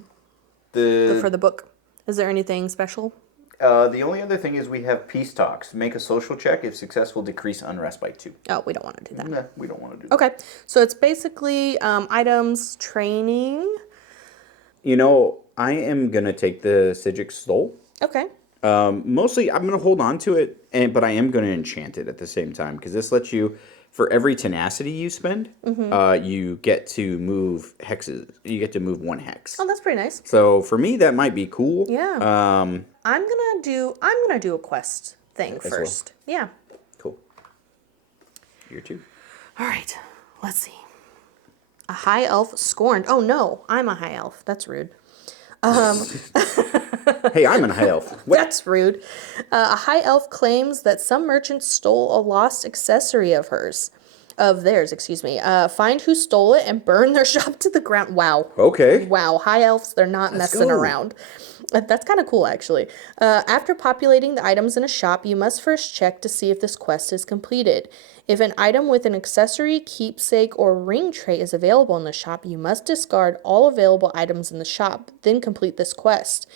the book? Is there anything special? The only other thing is we have peace talks. Make a social check. If successful, decrease unrest by 2. Oh, we don't want to do that. Nah, we don't want to do that. Okay, so it's basically items, training, I am gonna take the Sigic Stole. Okay. Mostly, I'm gonna hold on to it, but I am gonna enchant it at the same time because this lets you, for every tenacity you spend, you get to move hexes. You get to move one hex. Oh, that's pretty nice. So for me, that might be cool. Yeah. I'm gonna do a quest thing As first. Yeah. Cool. You're two. All right. Let's see. A high elf scorned. Oh no, I'm a high elf. That's rude. Hey, I'm a high elf. What? That's rude. A high elf claims that some merchant stole a lost accessory of theirs, excuse me. Find who stole it and burn their shop to the ground. Wow. Okay. Wow. High elves, they're not messing go. around. That's kind of cool, actually. After populating the items in a shop, you must first check to see if this quest is completed. If an item with an accessory, keepsake, or ring trait is available in the shop, you must discard all available items in the shop, then complete this quest.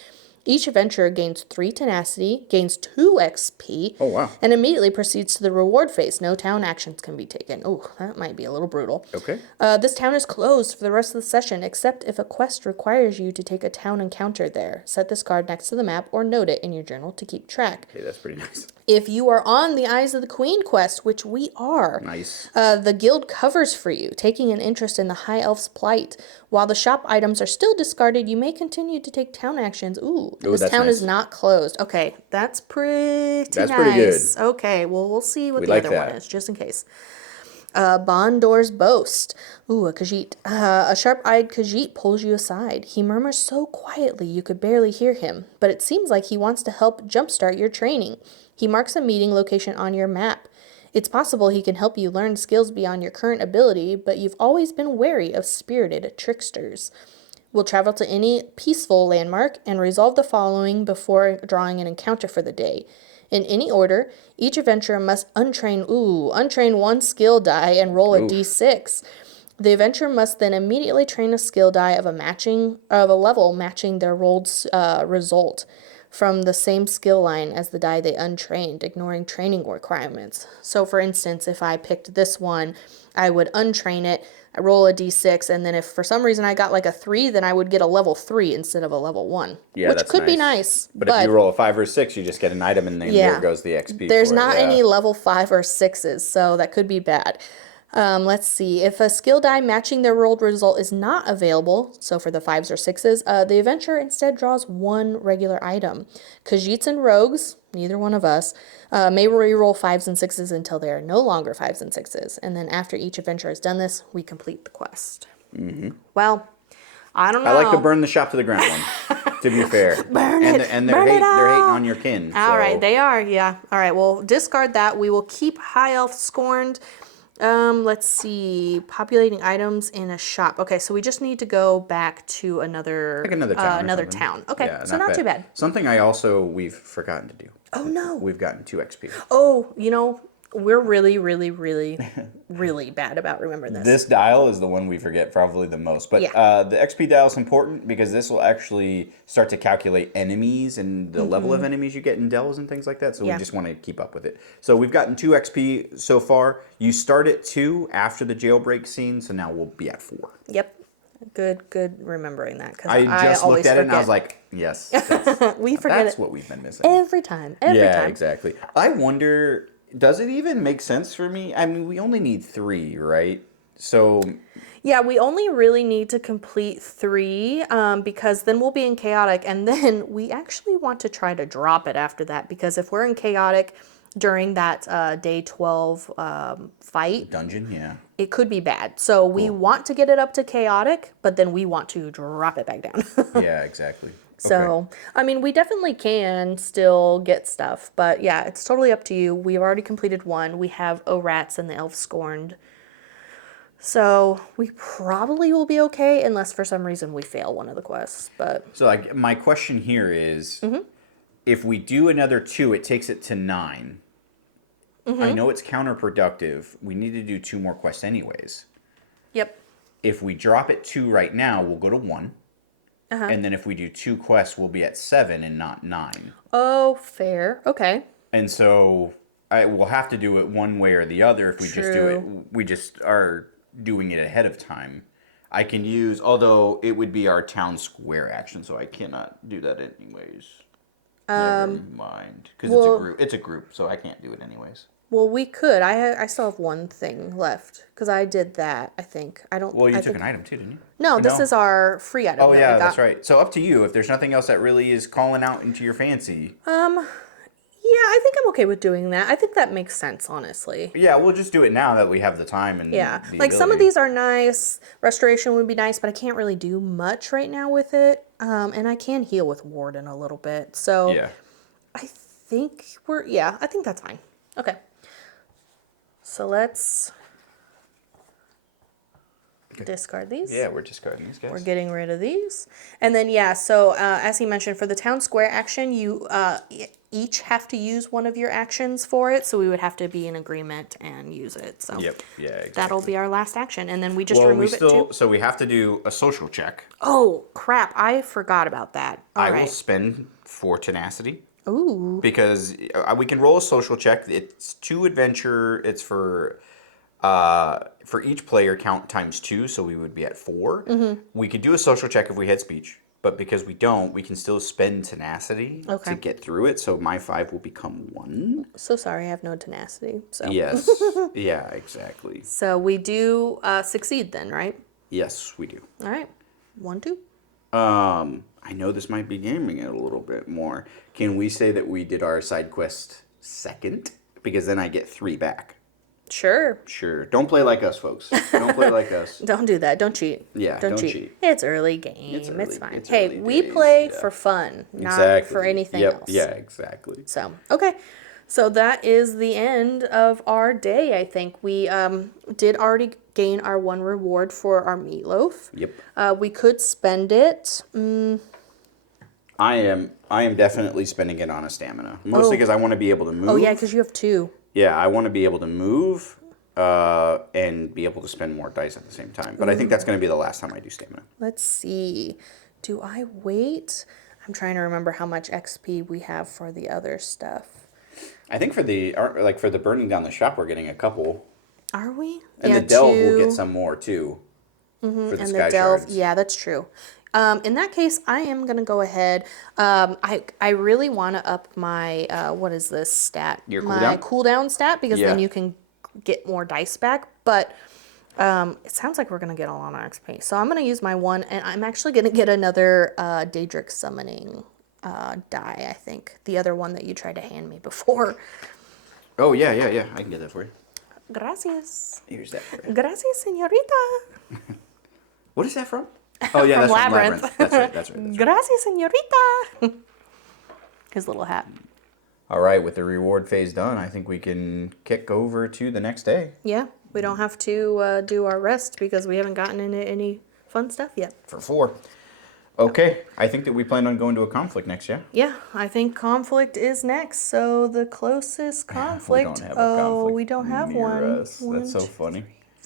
Each adventurer gains 3 tenacity, gains 2 XP, Oh, wow. and immediately proceeds to the reward phase. No town actions can be taken. Oh, that might be a little brutal. Okay. This town is closed for the rest of the session, except if a quest requires you to take a town encounter there. Set this card next to the map or note it in your journal to keep track. Okay, that's pretty nice. If you are on the Eyes of the Queen quest, which we are, Nice. the guild covers for you, taking an interest in the High Elf's plight. While the shop items are still discarded, you may continue to take town actions. Ooh, this that's town nice. is not closed. Okay, that's pretty That's nice. pretty good. Okay, well, we'll see what We the like other one that. is, just in case. Bondor's Boast. Ooh, a Khajiit. A sharp-eyed Khajiit pulls you aside. He murmurs so quietly you could barely hear him, but it seems like he wants to help jumpstart your training. He marks a meeting location on your map. It's possible he can help you learn skills beyond your current ability, but you've always been wary of spirited tricksters. We'll travel to any peaceful landmark and resolve the following before drawing an encounter for the day. In any order, each adventurer must untrain 1 skill die and roll a d6. The adventurer must then immediately train a skill die of a level matching their rolled result from the same skill line as the die they untrained, ignoring training requirements. So for instance, if I picked this one, I would untrain it, I roll a d6, and then if for some reason I got like a 3, then I would get a level 3 instead of a level 1. Yeah, which that's could be nice. But if you roll a 5 or 6, you just get an item, and then there goes the XP. There's for it. not Yeah. any level 5 or 6s, so that could be bad. Let's see. If a skill die matching their rolled result is not available, so for the 5s or 6s, the adventurer instead draws 1 regular item. Khajiits and rogues, neither one of us, may reroll 5s and 6s until they are no longer 5s and 6s. And then after each adventurer has done this, we complete the quest. Mm-hmm. Well, I don't know. I like to burn the shop to the ground one, to be fair. Burn it. They're hating on your kin. All right, they are, yeah. All right, well, discard that. We will keep High Elf Scorned. Let's see. Populating items in a shop. Okay, so we just need to go back to another town. Okay, Yeah, so not too bad. Something we've forgotten to do. Oh no. We've gotten 2 XP. Oh, we're really, really, really, really bad about remembering this. This dial is the one we forget probably the most. But the XP dial is important because this will actually start to calculate enemies and the level of enemies you get in delves and things like that. So we just want to keep up with it. So we've gotten 2 XP so far. You start at 2 after the jailbreak scene, so now we'll be at 4. Yep. Good remembering that. Cause I just looked at it and I was like, yes. We forget That's it what we've been missing. every time. Yeah, exactly. I wonder, does it even make sense for me? I mean, we only need 3, right? So yeah, we only really need to complete 3 because then we'll be in chaotic, and then we actually want to try to drop it after that, because if we're in chaotic during that day 12 fight dungeon, yeah, it could be bad. So we want to get it up to chaotic, but then we want to drop it back down. Yeah, exactly. So, I mean, we definitely can still get stuff, but yeah, it's totally up to you. We've already completed 1. We have O-Rats and the Elf Scorned. So we probably will be okay unless for some reason we fail one of the quests. But so my question here is, if we do another 2, it takes it to 9. I know it's counterproductive. We need to do 2 more quests anyways. Yep. If we drop it 2 right now, we'll go to 1. And then if we do 2 quests, we'll be at 7 and not 9. Oh, fair. Okay. And so we'll have to do it one way or the other. If we just do it, we just are doing it ahead of time. I can use, although it would be our town square action, so I cannot do that anyways. Never mind, because it's a Well, group. It's a group, so I can't do it anyways. well, we could. I still have one thing left because I did that. I think I don't. Well, you I took think an item too, didn't you? no. Or This is our free item Oh that yeah, we that's got. right. So up to you. If there's nothing else that really is calling out into your fancy. Yeah, I think I'm okay with doing that. I think that makes sense, honestly. Yeah, we'll just do it now that we have the time and Yeah, the like some of ability. these are nice. Restoration would be nice, but I can't really do much right now with it. And I can heal with Warden a little bit. So Yeah. I think yeah, I think that's fine. Okay. So let's discard these. Yeah, we're discarding these guys. We're getting rid of these. And then, yeah, so as he mentioned, for the town square action, you each have to use one of your actions for it. So we would have to be in agreement and use it. So Yep. Yeah. Exactly. that'll be our last action. And then we just Well, remove it too. so we have to do a social check. Oh, crap. I forgot about that. All I will right. spend 4 tenacity. Ooh. Because we can roll a social check. It's 2 adventure. It's for each player count times 2, so we would be at 4. Mm-hmm. We could do a social check if we had speech, but because we don't, we can still spend tenacity to get through it. So my 5 will become 1. So sorry, I have no tenacity. So Yes. Yeah. Exactly. So we do succeed then, right? Yes, we do. All right. 1, 2. I know this might be gaming it a little bit more. Can we say that we did our side quest second? Because then I get 3 back. Sure. Sure. Don't play like us, folks. Don't play like us. Don't do that. Don't cheat. Yeah, don't cheat. It's early game. It's, early- fine. it's Hey, early we days, play yeah. for fun, not Exactly. for anything Yep. else. Yeah, exactly. So, okay. So that is the end of our day, I think. We did already gain our 1 reward for our meatloaf. Yep. We could spend it. I am definitely spending it on a stamina. Mostly because I want to be able to move. Oh, yeah, because you have 2. Yeah, I want to be able to move and be able to spend more dice at the same time. But I think that's going to be the last time I do stamina. Let's see. Do I wait? I'm trying to remember how much XP we have for the other stuff. I think for the burning down the shop, we're getting a couple. Are we? And yeah, the delve 2. will get some more too. For the And sky the delve, shards. yeah, that's true. In that case, I am gonna go ahead. I really want to up my what is this stat? Your my cooldown? cooldown stat because then Yeah. you can get more dice back. But it sounds like we're gonna get a lot of XP, so I'm gonna use my 1, and I'm actually gonna get another Daedric summoning die. I think the other one that you tried to hand me before. Oh yeah. I can get that for you. Gracias. Here's that for you. Gracias, señorita. What is that from? Oh yeah, From that's Labyrinth. from Labyrinth. That's right. Gracias, señorita. His little hat. All right, with the reward phase done, I think we can kick over to the next day Yeah, we don't have to do our rest because we haven't gotten into any fun stuff yet. for 4. Okay, I think that we plan on going to a conflict next, yeah? Yeah, I think conflict is next. So the closest conflict. We don't have a conflict we don't have near one. us. That's so funny.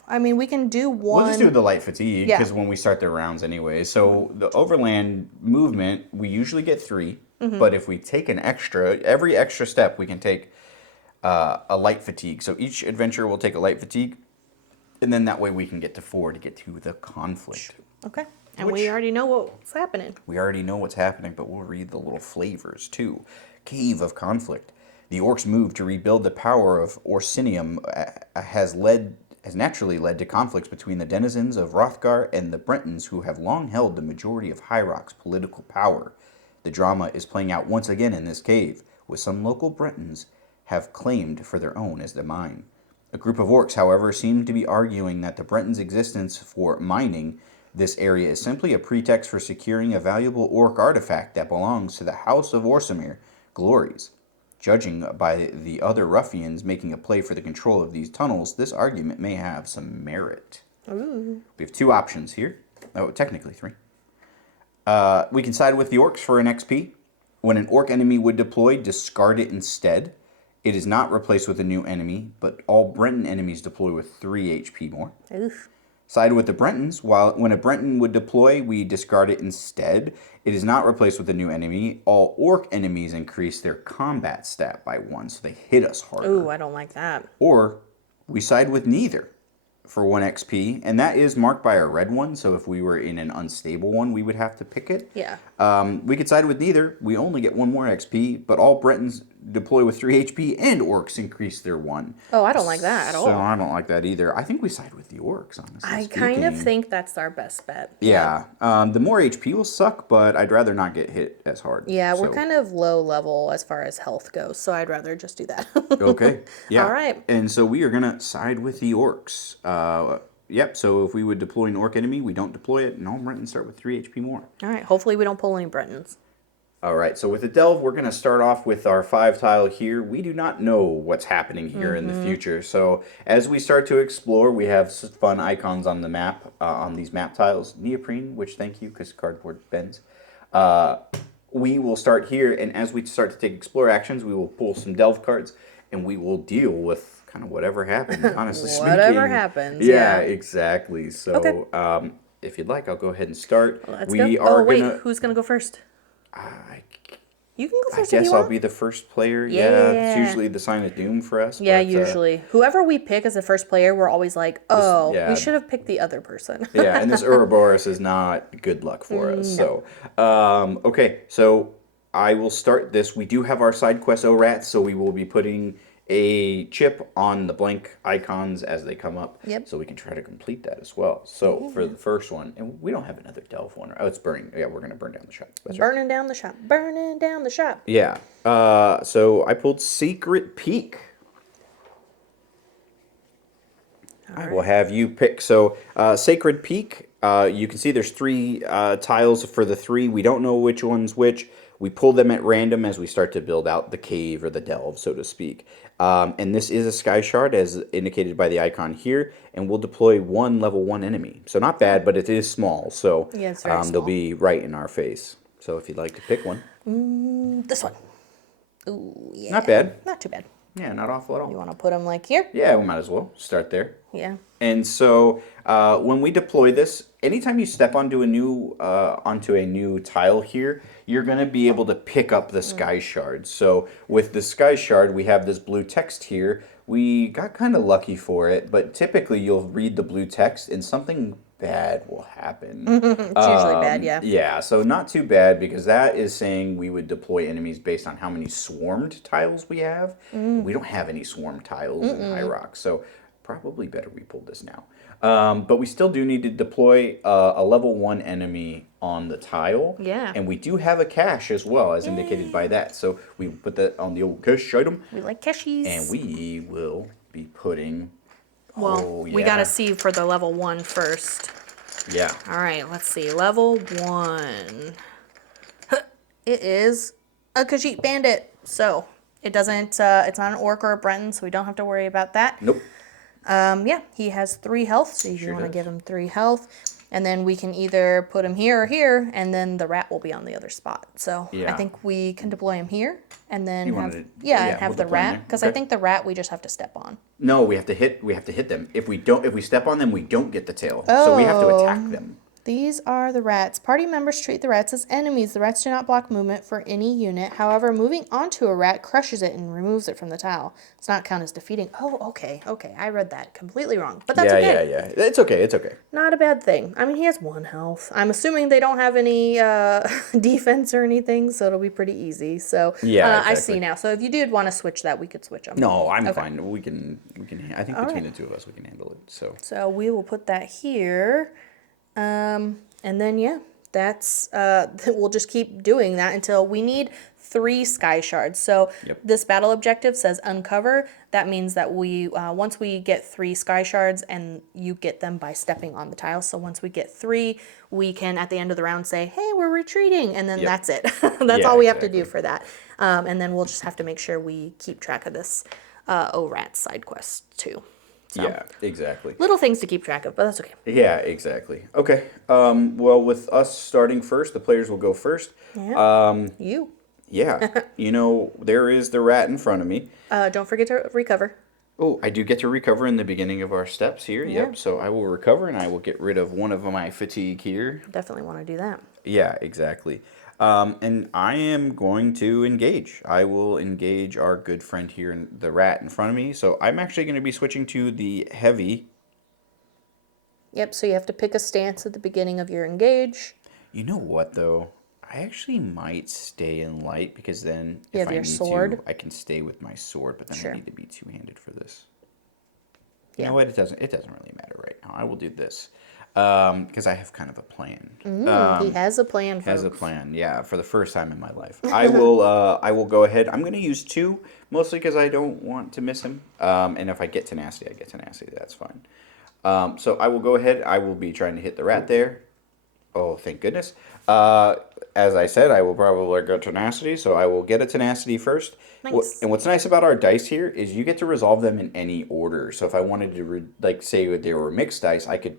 I mean, we can do one. We'll just do the light fatigue Yeah. because when we start the rounds anyway. So the overland movement, we usually get 3, but if we take an extra, every extra step we can take a light fatigue. So each adventure will take a light fatigue, and then that way we can get to 4 to get to the conflict. Okay, and Which- we already know what's happening. We already know what's happening, but we'll read the little flavors too. Cave of Conflict. The orcs' move to rebuild the power of Orsinium has naturally led to conflicts between the denizens of Hrothgar and the Bretons, who have long held the majority of High Rock's political power. The drama is playing out once again in this cave, with some local Bretons have claimed for their own as the mine. A group of orcs, however, seem to be arguing that the Bretons' existence for mining this area is simply a pretext for securing a valuable orc artifact that belongs to the House of Orsimir glories. Judging by the other ruffians making a play for the control of these tunnels, this argument may have some merit. Ooh. We have 2 options here. Oh, technically 3. We can side with the orcs for an XP. When an orc enemy would deploy, discard it instead. It is not replaced with a new enemy, but all Breton enemies deploy with 3 HP more. Oof. Side with the Bretons. When a Breton would deploy, we discard it instead. It is not replaced with a new enemy. All orc enemies increase their combat stat by 1, so they hit us harder. Ooh, I don't like that. Or we side with neither. for 1 XP, and that is marked by a red one, so if we were in an unstable one, we would have to pick it. Yeah. We could side with neither. We only get 1 more XP, but all Bretons deploy with 3 HP, and orcs increase their 1. Oh, I don't like that at all. So I don't like that either. I think we side with the orcs, honestly I speaking. kind of think that's our best bet. Yeah. The more HP will suck, but I'd rather not get hit as hard. Yeah, we're So- kind of low level as far as health goes, so I'd rather just do that. Okay. Yeah. All right. And so we are gonna side with the orcs. Yep. So if we would deploy an orc enemy, we don't deploy it, and all Bretons start with 3 HP more. All right, hopefully we don't pull any Bretons. All right. So with the delve, we're gonna start off with our 5 tile here. We do not know what's happening here in the future. So as we start to explore, we have fun icons on the map on these map tiles. Neoprene, which thank you, because cardboard bends. We will start here, and as we start to take explore actions, we will pull some delve cards, and we will deal with kind of whatever happens, honestly speaking. Whatever happens, Yeah, yeah. exactly. So, Okay. If you'd like, I'll go ahead and start. Let's we go. are Oh, wait, gonna. who's going to go first? I You can go I first if guess you I'll want. be the first player. Yeah, it's Yeah. usually the sign of doom for us. Yeah, but, usually. Whoever we pick as the first player, we're always like, oh, yeah. we should have picked the other person. Yeah, and this Ouroboros is not good luck for us. So, okay, so I will start this. We do have our side quest O-Rats, so we will be putting a chip on the blank icons as they come up. Yep. So we can try to complete that as well. So for the first one, and we don't have another delve one. Oh, it's burning. Yeah, we're going to burn down the shop. That's right. Burning down the shop. Burning down the shop. Yeah. So I pulled Secret Peak. I will have you pick. So, Sacred Peak, you can see there's 3 tiles for the 3. We don't know which one's which. We pull them at random as we start to build out the cave or the delve, so to speak. And this is a Sky Shard, as indicated by the icon here, and we'll deploy 1 level 1 enemy. So not bad, but it is small, so Yeah, it's very they'll small. be right in our face. So if you'd like to pick one. This one. Ooh, yeah. Not bad. Not too bad. Yeah, not awful at all. You want to put them like here? Yeah, we might as well start there. Yeah. And so when we deploy this, anytime you step onto a new tile here, you're going to be able to pick up the Sky Shard. So with the Sky Shard, we have this blue text here. We got kind of lucky for it, but typically you'll read the blue text and something bad will happen. It's usually bad, yeah. Yeah, so not too bad, because that is saying we would deploy enemies based on how many swarmed tiles we have. We don't have any swarm tiles in High Rock, so probably better we pull this now. But we still do need to deploy a level 1 enemy on the tile. Yeah. And we do have a cache as well, as indicated by that. So we put that on the old cache item. We like cashies. And we will be putting... Well, oh, yeah. we got to see for the level 1 first. Yeah. All right, let's see. Level 1. It is a Khajiit bandit. So it doesn't, it's not an orc or a Breton, so we don't have to worry about that. Nope. Yeah, he has 3 health, so you Sure want to does. give him 3 health. And then we can either put him here or here, and then the rat will be on the other spot. So I Yeah. think we can deploy him here, and then You have, wanted to- yeah, yeah, and have we'll the deploy him rat, there. because I Okay. think the rat we just have to step on. No, we have to hit them. If we step on them, we don't get the tail. So we have to attack them. These are the rats. Party members treat the rats as enemies. The rats do not block movement for any unit. However, moving onto a rat crushes it and removes it from the tile. It's not count as defeating. Oh, okay. I read that completely wrong. But that's okay. Yeah. It's okay. Not a bad thing. I mean, he has 1 health. I'm assuming they don't have any defense or anything, so it'll be pretty easy. So Yeah, I exactly. see now. So if you did want to switch that, we could switch them. No, I'm Okay. fine. We can. I think between the 2 of us, we can handle it. So we will put that here. And then, yeah, that's, we'll just keep doing that until we need 3 Sky Shards. So Yep. this battle objective says uncover. That means that we, once we get 3 Sky Shards, and you get them by stepping on the tile. So once we get 3, we can, at the end of the round, say, hey, we're retreating. And then Yep. that's it. That's Yeah, all we have to do exactly. for that. And then we'll just have to make sure we keep track of this ORAT side quest too. So, Yeah, exactly. little things to keep track of, but that's okay. Yeah, exactly. Okay. Well, with us starting first, the players will go first. Yeah. You. Yeah. There is the rat in front of me. Don't forget to recover. Oh, I do get to recover in the beginning of our steps here. Yeah. Yep. So I will recover, and I will get rid of 1 of my fatigue here. Definitely want to do that. Yeah, exactly. And I am going to engage. I will engage our good friend here, the rat in front of me. So I'm actually going to be switching to the heavy Yep, so you have to pick a stance at the beginning of your engage. You know what, though? I actually might stay in light because then You if have I your need sword. to, I can stay with my sword, but then Sure. I need to be two-handed for this. You Yeah. know what? It doesn't really matter right now. I will do this because I have kind of a plan. He has a plan, Has a folks. plan, yeah, for the first time in my life. I will go ahead. I'm going to use two, mostly because I don't want to miss him. And if I get tenacity, I get tenacity. That's fine. So I will go ahead. I will be trying to hit the rat there. Oh, thank goodness. As I said, I will probably go tenacity, so I will get a tenacity first. Nice. And what's nice about our dice here is you get to resolve them in any order. So if I wanted to, like, say they were mixed dice, I could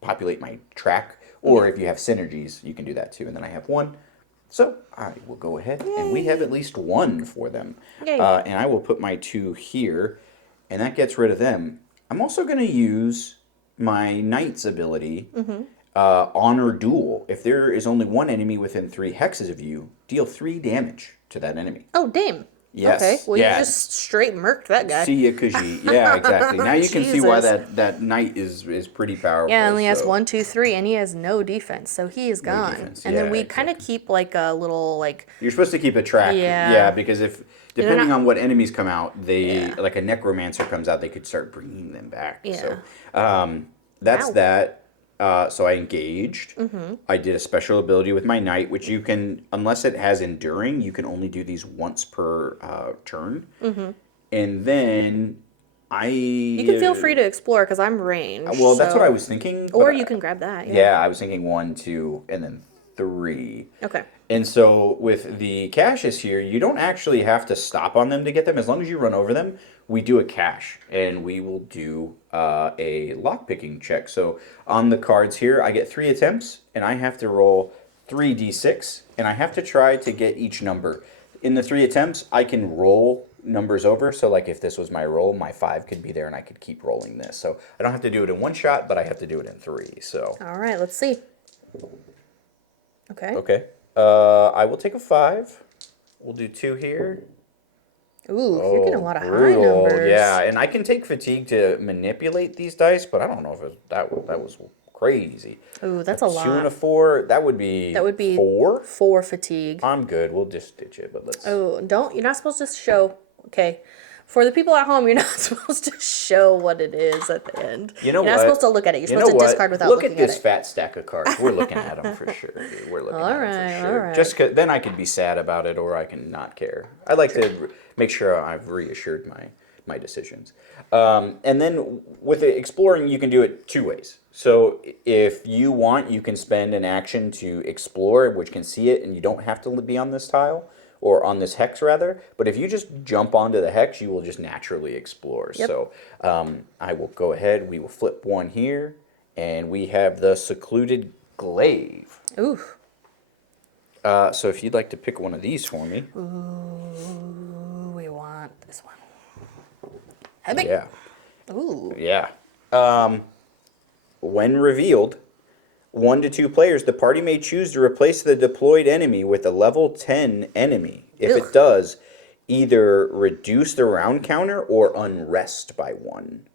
populate my track. Or if you have synergies, you can do that too. And then I have one. So I will go ahead, and we have at least one for them. Yay. And I will put my two here, and that gets rid of them. I'm also going to use my knight's ability, honor duel. If there is only one enemy within 3 hexes of you, deal 3 damage to that enemy. Oh, damn. Yes. Okay, well, Yeah. you just straight murked that guy. See ya, Khajiit. Yeah, exactly. Now you can see why Jesus. that knight is pretty powerful. Yeah, only has so. 1, 2, 3, and he has no defense, so he is gone. defense, and then yeah, we kind of exactly. keep like a little like You're supposed to keep a track. Yeah. Because if depending not- on what enemies come out, they Yeah. like a necromancer comes out, they could start bringing them back. Yeah. So that's Wow. that. So I engaged. I did a special ability with my knight, which you can, unless it has enduring, you can only do these once per turn. And then you can feel free to explore because I'm ranged. Well, that's so- what I was thinking. Or but you can grab that. Yeah, I was thinking 1, 2, and then 3. Okay. And so with the caches here, you don't actually have to stop on them to get them. As long as you run over them, we do a cache, and we will do a lockpicking check. So on the cards here, I get 3 attempts, and I have to roll 3d6, and I have to try to get each number. In the 3 attempts, I can roll numbers over. So like if this was my roll, my 5 could be there, and I could keep rolling this. So I don't have to do it in one shot, but I have to do it in 3. So All right, let's see. Okay. okay. I will take a 5. We'll do 2 here. Ooh, you're getting a lot of high Brutal. numbers. Yeah, and I can take fatigue to manipulate these dice, but I don't know if that was crazy. Ooh, that's a 2 and a lot. 4. That would be 4. 4 fatigue. I'm good. We'll just ditch it, but let's. Oh, you're not supposed to show. Okay. For the people at home, you're not supposed to show what it is at the end. You know You're what? not supposed to look at it. You're You supposed know to what? discard without Look looking at this at it. fat stack of cards. We're looking at them for sure. We're looking at them for sure. All right. Just 'cause, then I can be sad about it, or I can not care. I like to make sure I've reassured my decisions. And then with the exploring, you can do it 2 ways. So if you want, you can spend an action to explore, which can see it, and you don't have to be on this tile. Or on this hex, rather. But if you just jump onto the hex, you will just naturally explore. Yep. So I will go ahead. We will flip 1 here. And we have the Secluded Glaive. Ooh. So if you'd like to pick one of these for me. Ooh, we want this one. Heavy. Yeah. Ooh. Yeah. When revealed, 1 to 2 players, the party may choose to replace the deployed enemy with a level 10 enemy. If Ugh. it does, either reduce the round counter or unrest by 1.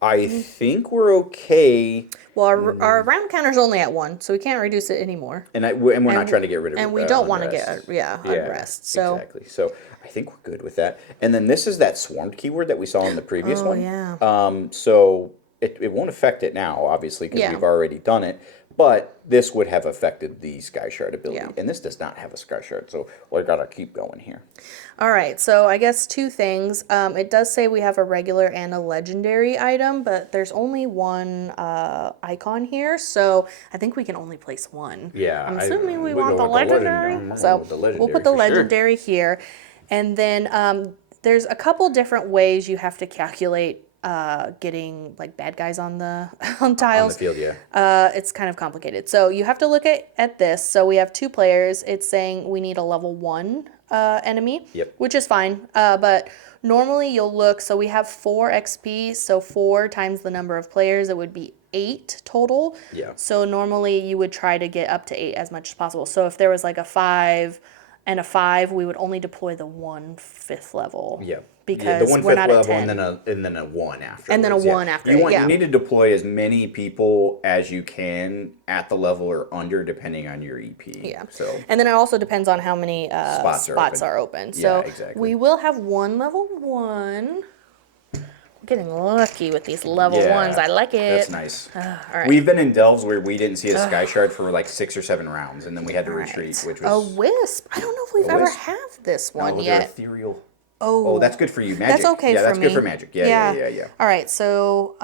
I think we're okay, Well, our round counter's only at 1, so we can't reduce it anymore. and we're not trying to get rid of it. And we don't want to get unrest. unrest. So Exactly. So I think we're good with that. And then this is that swarmed keyword that we saw in the previous Oh, one. yeah. So it won't affect it now, obviously, because Yeah. we've already done it. But this would have affected the Sky Shard ability. Yeah. And this does not have a Sky Shard, so we got to keep going here. All right, so I guess 2 things. It does say we have a regular and a legendary item, but there's only 1 icon here, so I think we can only place 1. Yeah, I'm assuming we we want go the with the legendary. legendary. So With the we'll legendary put the for sure. legendary here. And then there's a couple different ways you have to calculate getting like bad guys on the on tiles. On the field, yeah. It's kind of complicated. So you have to look at this. So we have 2 players. It's saying we need a level 1 enemy, Yep. which is fine. But normally you'll look, so we have 4 XP, so 4 times the number of players, it would be 8 total. Yeah. So normally you would try to get up to 8 as much as possible. So if there was like a 5 and a 5, we would only deploy the 1 5th level. Yeah. Because the one we're fifth not at level 10. and then a 1 after. And then a 1 after it, You need to deploy as many people as you can at the level or under, depending on your EP. Yeah. So And then it also depends on how many spots are open. Yeah, So exactly. we will have one level 1. Getting lucky with these level 1s. I like it. That's nice. All right. We've been in delves where we didn't see a sky shard for like 6 or 7 rounds, and then we had to retreat, which A was wisp. I don't know if we've ever wisp? had this one they're yet. ethereal. Oh, that's good for you. Magic. That's okay yeah, for that's me. good for magic. Yeah. All right, so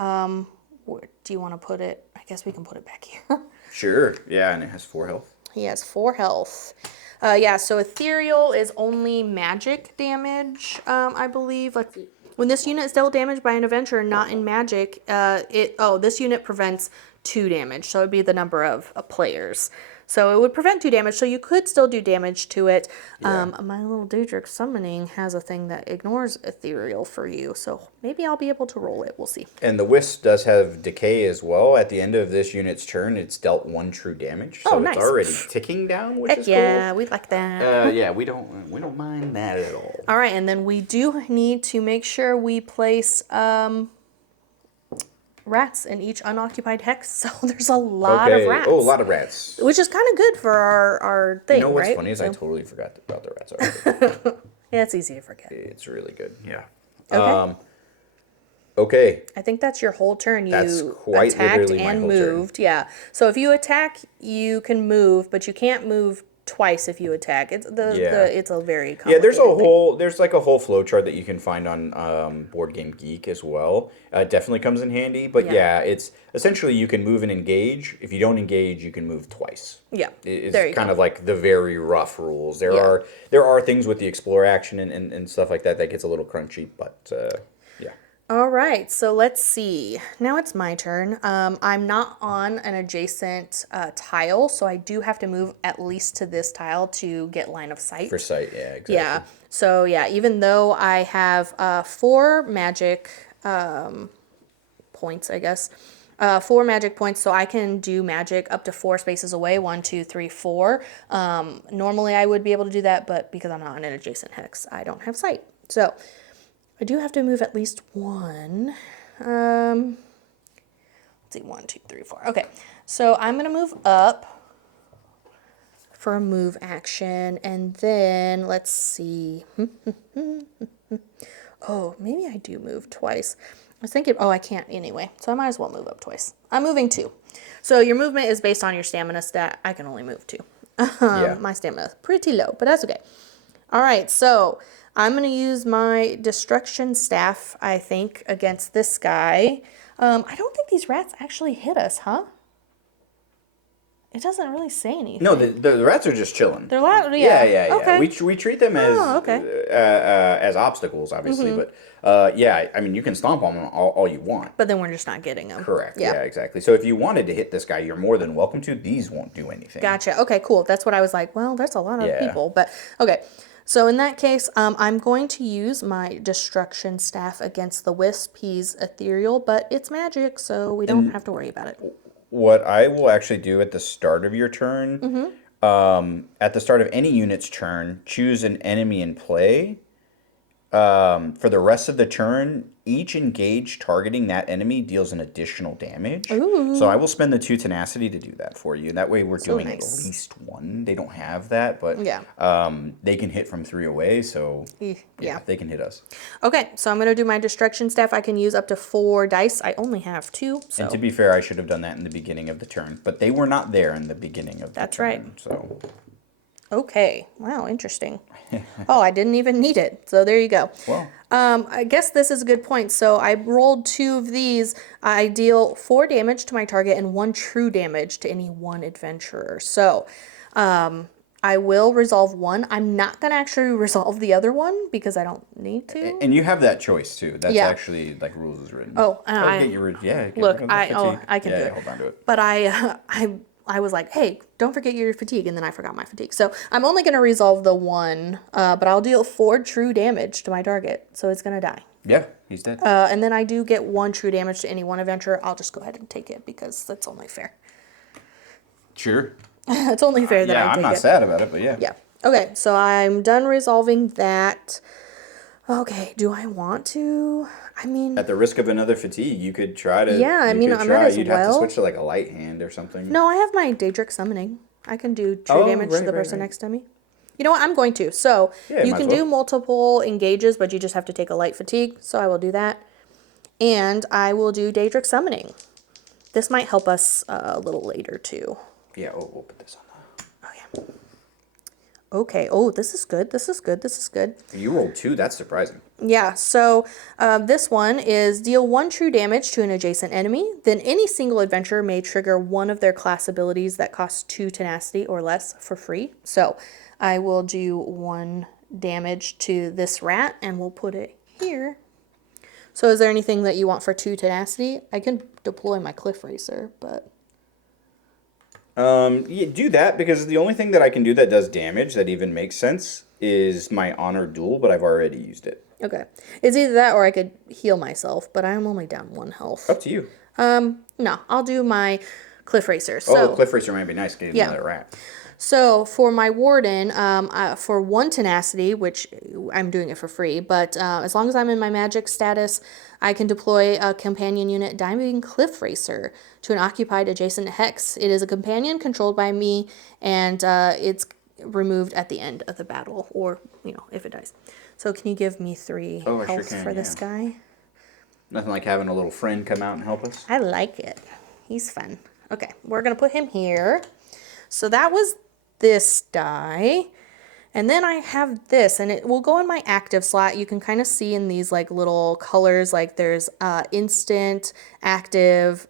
where do you want to put it? I guess we can put it back here. Sure. Yeah, and it has 4 health. He has 4 health. Yeah, so ethereal is only magic damage, I believe. Let's see. When this unit is dealt damage by an adventurer not in magic, this unit prevents 2 damage. So it would be the number of players. So it would prevent 2 damage. So you could still do damage to it. Yeah. My little Daedric summoning has a thing that ignores ethereal for you. So maybe I'll be able to roll it. We'll see. And the wisp does have decay as well. At the end of this unit's turn, it's dealt 1 true damage. So nice. it's already ticking down, which Heck is yeah, cool. we like that. Yeah, we don't mind that at all. All right, and then we do need to make sure we place rats in each unoccupied hex. So there's a lot of rats. Oh, a lot of rats. Which is kind of good for our thing, You know what's right? funny is I totally forgot about the rats already. Yeah, it's easy to forget. It's really good. Yeah. Okay. Okay. I think that's your whole turn. That's You quite attacked literally my and whole turn. moved. Yeah. So if you attack, you can move, but you can't move twice if you attack. It's it's a very complicated Yeah, thing. there's like a whole flow chart that you can find on Board Game Geek as well. It definitely comes in handy, but yeah, it's essentially you can move and engage. If you don't engage, you can move twice. Yeah, It's there you kind go. of like the very rough rules. There are things with the explore action and stuff like that gets a little crunchy, but yeah. All right, so let's see. Now it's my turn. I'm not on an adjacent tile, so I do have to move at least to this tile to get line of sight. For sight, yeah, exactly. Yeah, so yeah, even though I have 4 magic points, I guess. 4 magic points, so I can do magic up to 4 spaces away. 1, 2, 3, 4. Normally I would be able to do that, but because I'm not on an adjacent hex, I don't have sight. So I do have to move at least 1. Let's see, 1, 2, 3, 4. Okay, so I'm gonna move up for a move action, and then let's see. Oh, maybe I do move twice. I was thinking, I can't anyway, so I might as well move up twice. I'm moving 2. So your movement is based on your stamina stat. I can only move 2. My stamina is pretty low, but that's okay. All right, so I'm going to use my destruction staff, I think, against this guy. I don't think these rats actually hit us, huh? It doesn't really say anything. No, the rats are just chilling. They're loud. Yeah. Okay. We treat them as obstacles, obviously, but I mean you can stomp on them all you want. But then we're just not getting them. Correct. Yeah, exactly. So if you wanted to hit this guy, you're more than welcome to. These won't do anything. Gotcha. Okay, cool. That's what I was like. Well, that's a lot of people, but okay. So in that case, I'm going to use my destruction staff against the wisp. He's ethereal, but it's magic, so we don't have to worry about it. What I will actually do at the start of your turn, at the start of any unit's turn, choose an enemy in play. For the rest of the turn, each engage targeting that enemy deals an additional damage. Ooh. So I will spend the 2 tenacity to do that for you. That way we're doing nice. at least 1. They don't have that, but they can hit from 3 away, so Yeah. they can hit us. Okay, so I'm going to do my destruction staff. I can use up to 4 dice. I only have 2, so. And to be fair, I should have done that in the beginning of the turn, but they were not there in the beginning of the That's turn. right. So Okay, wow, interesting. Oh, I didn't even need it, so there you go. Well. I guess this is a good point. So I rolled 2 of these. I deal 4 damage to my target and 1 true damage to any one adventurer. So I will resolve 1. I'm not going to actually resolve the other one because I don't need to. And you have that choice too. That's actually like rules is written. Oh, I can look, get I fatigue. can do it. Hold on to it. But I was like, hey, don't forget your fatigue, and then I forgot my fatigue. So I'm only going to resolve the 1, but I'll deal 4 true damage to my target, so it's going to die. Yeah, he's dead. And then I do get 1 true damage to any one adventurer. I'll just go ahead and take it because that's only fair. Sure. It's only fair that I take it. I'm not sad about it, but yeah. Yeah. Okay, so I'm done resolving that. Okay, do I want to? I mean, At the risk of another fatigue, you could try to. yeah, I You mean, could I might try. as You'd have to switch well. to like a light hand or something. No, I have my Daedric summoning. I can do true Oh, damage to right, the right, person right. next to me. You know what? I'm going to. So Yeah, you might as can do well. multiple engages, but you just have to take a light fatigue. So I will do that. And I will do Daedric summoning. This might help us a little later too. Yeah. Oh, we'll put this on. Oh, yeah. Okay. Oh, this is good. This is good. This is good. You rolled 2. That's surprising. Yeah, so this one is deal 1 true damage to an adjacent enemy. Then any single adventurer may trigger one of their class abilities that costs 2 tenacity or less for free. So I will do 1 damage to this rat and we'll put it here. So is there anything that you want for 2 tenacity? I can deploy my Cliff Racer, but... Yeah, do that because the only thing that I can do that does damage that even makes sense is my honor duel, but I've already used it. Okay. It's either that or I could heal myself, but I'm only down 1 health. Up to you. No, I'll do my Cliff Racer. Oh, So, Cliff Racer might be nice getting yeah. another rat. So for my warden, for 1 tenacity, which I'm doing it for free, but as long as I'm in my magic status, I can deploy a companion unit Diving Cliff Racer to an occupied adjacent hex. It is a companion controlled by me, and it's removed at the end of the battle, or if it dies. So can you give me 3 Oh, I sure health can, for this guy? Nothing like having a little friend come out and help us. I like it. He's fun. Okay, we're gonna put him here. So that was this die. And then I have this, and it will go in my active slot. You can kind of see in these like little colors, like there's instant, active,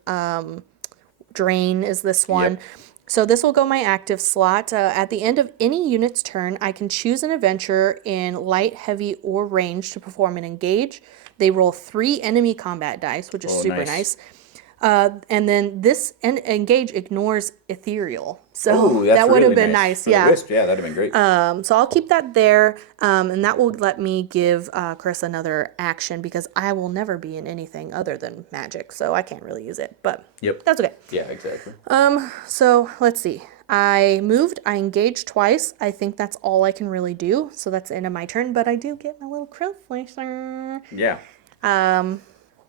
drain is this one. Yep. So this will go my active slot. At the end of any unit's turn, I can choose an adventurer in light, heavy, or range to perform an engage. They roll 3 enemy combat dice, which is super nice. And then this engage ignores ethereal. So Ooh, that's that would have really been nice. For the Yeah. wisp, yeah, that'd have been great. So I'll keep that there. And that will let me give Chris another action because I will never be in anything other than magic. So I can't really use it. But Yep. that's okay. Yeah, exactly. So let's see. I moved, I engaged twice. I think that's all I can really do. So that's the end of my turn. But I do get my little Cliff Racer. Yeah.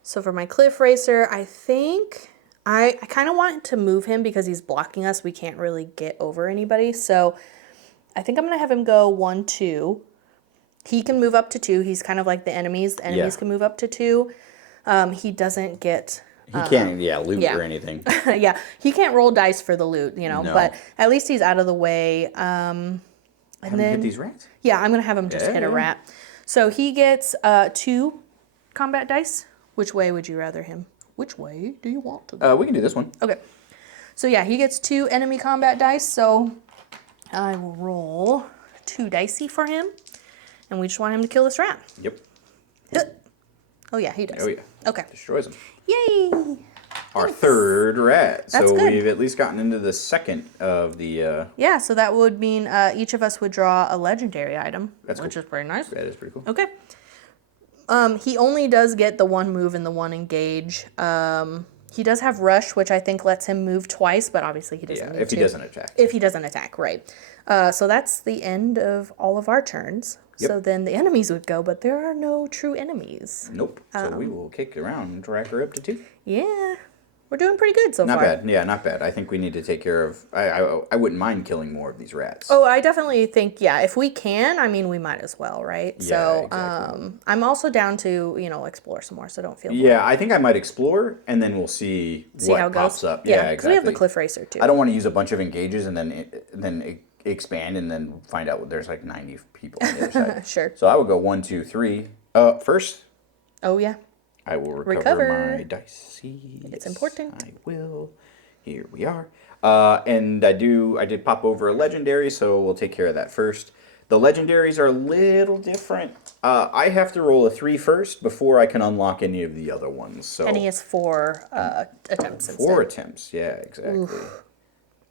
So for my Cliff Racer, I think I kind of want to move him because he's blocking us. We can't really get over anybody. So I think I'm going to have him go 1, 2. He can move up to 2. He's kind of like the enemies. The enemies can move up to 2. He doesn't get... He can't, loot or anything. yeah, he can't roll dice for the loot, No. but at least he's out of the way. And then hit these rats. Yeah, I'm going to have him just hit a rat. So he gets 2 combat dice. Which way would you rather him? Which way do you want to go? We can do this one. Okay. So yeah, he gets 2 enemy combat dice. So I will roll 2 dicey for him. And we just want him to kill this rat. Yep. Oh yeah, he does. Oh yeah. Okay. Destroys them. Yay! Our 3rd rat. That's so good. we've at least gotten into the 2nd of the... Yeah, so that would mean each of us would draw a legendary item, which is pretty nice. That is pretty cool. Okay. He only does get the 1 move and the 1 engage. He does have rush, which I think lets him move twice, but obviously he doesn't need if to. he doesn't attack. If he doesn't attack, right. So that's the end of all of our turns. Yep. So then the enemies would go, but there are no true enemies. Nope. So we will kick around and drag her up to 2. Yeah. We're doing pretty good so Not far. bad. Yeah, not bad. I think we need to take care of... I wouldn't mind killing more of these rats. Oh, I definitely think, yeah, if we can, I mean, we might as well, right? Yeah, So exactly. I'm also down to, explore some more, so don't feel Yeah, I think I might explore, and then we'll see how what it pops goes. up. Yeah, Yeah, 'cause we have the exactly. Cliff Racer, too. I don't want to use a bunch of engages and then expand and then find out there's like 90 people on the other side. Sure. So I will go 1, 2, 3. First, Oh, yeah. I will recover my dice. It's important. I will. Here we are. And I did pop over a legendary, so we'll take care of that first. The legendaries are a little different. I have to roll a 3 first before I can unlock any of the other ones. So And he has 4 attempts instead. 4 attempts. Yeah, exactly.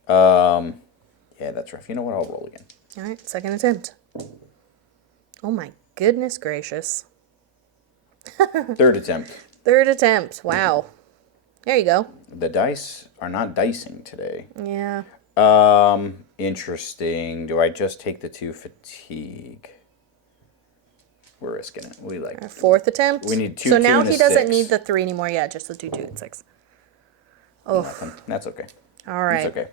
Yeah, that's rough. You know what? I'll roll again. All right, 2nd attempt. Oh my goodness gracious. 3rd attempt. 3rd attempt. Wow. There you go. The dice are not dicing today. Yeah. Interesting. Do I just take the 2 fatigue? We're risking it. We like Our 4th attempt. We need 2, So 2, now and a he doesn't 6. need the 3 anymore. Yeah, just the 2, 2, and 6. Oh, Nothing. That's okay. all right. It's okay.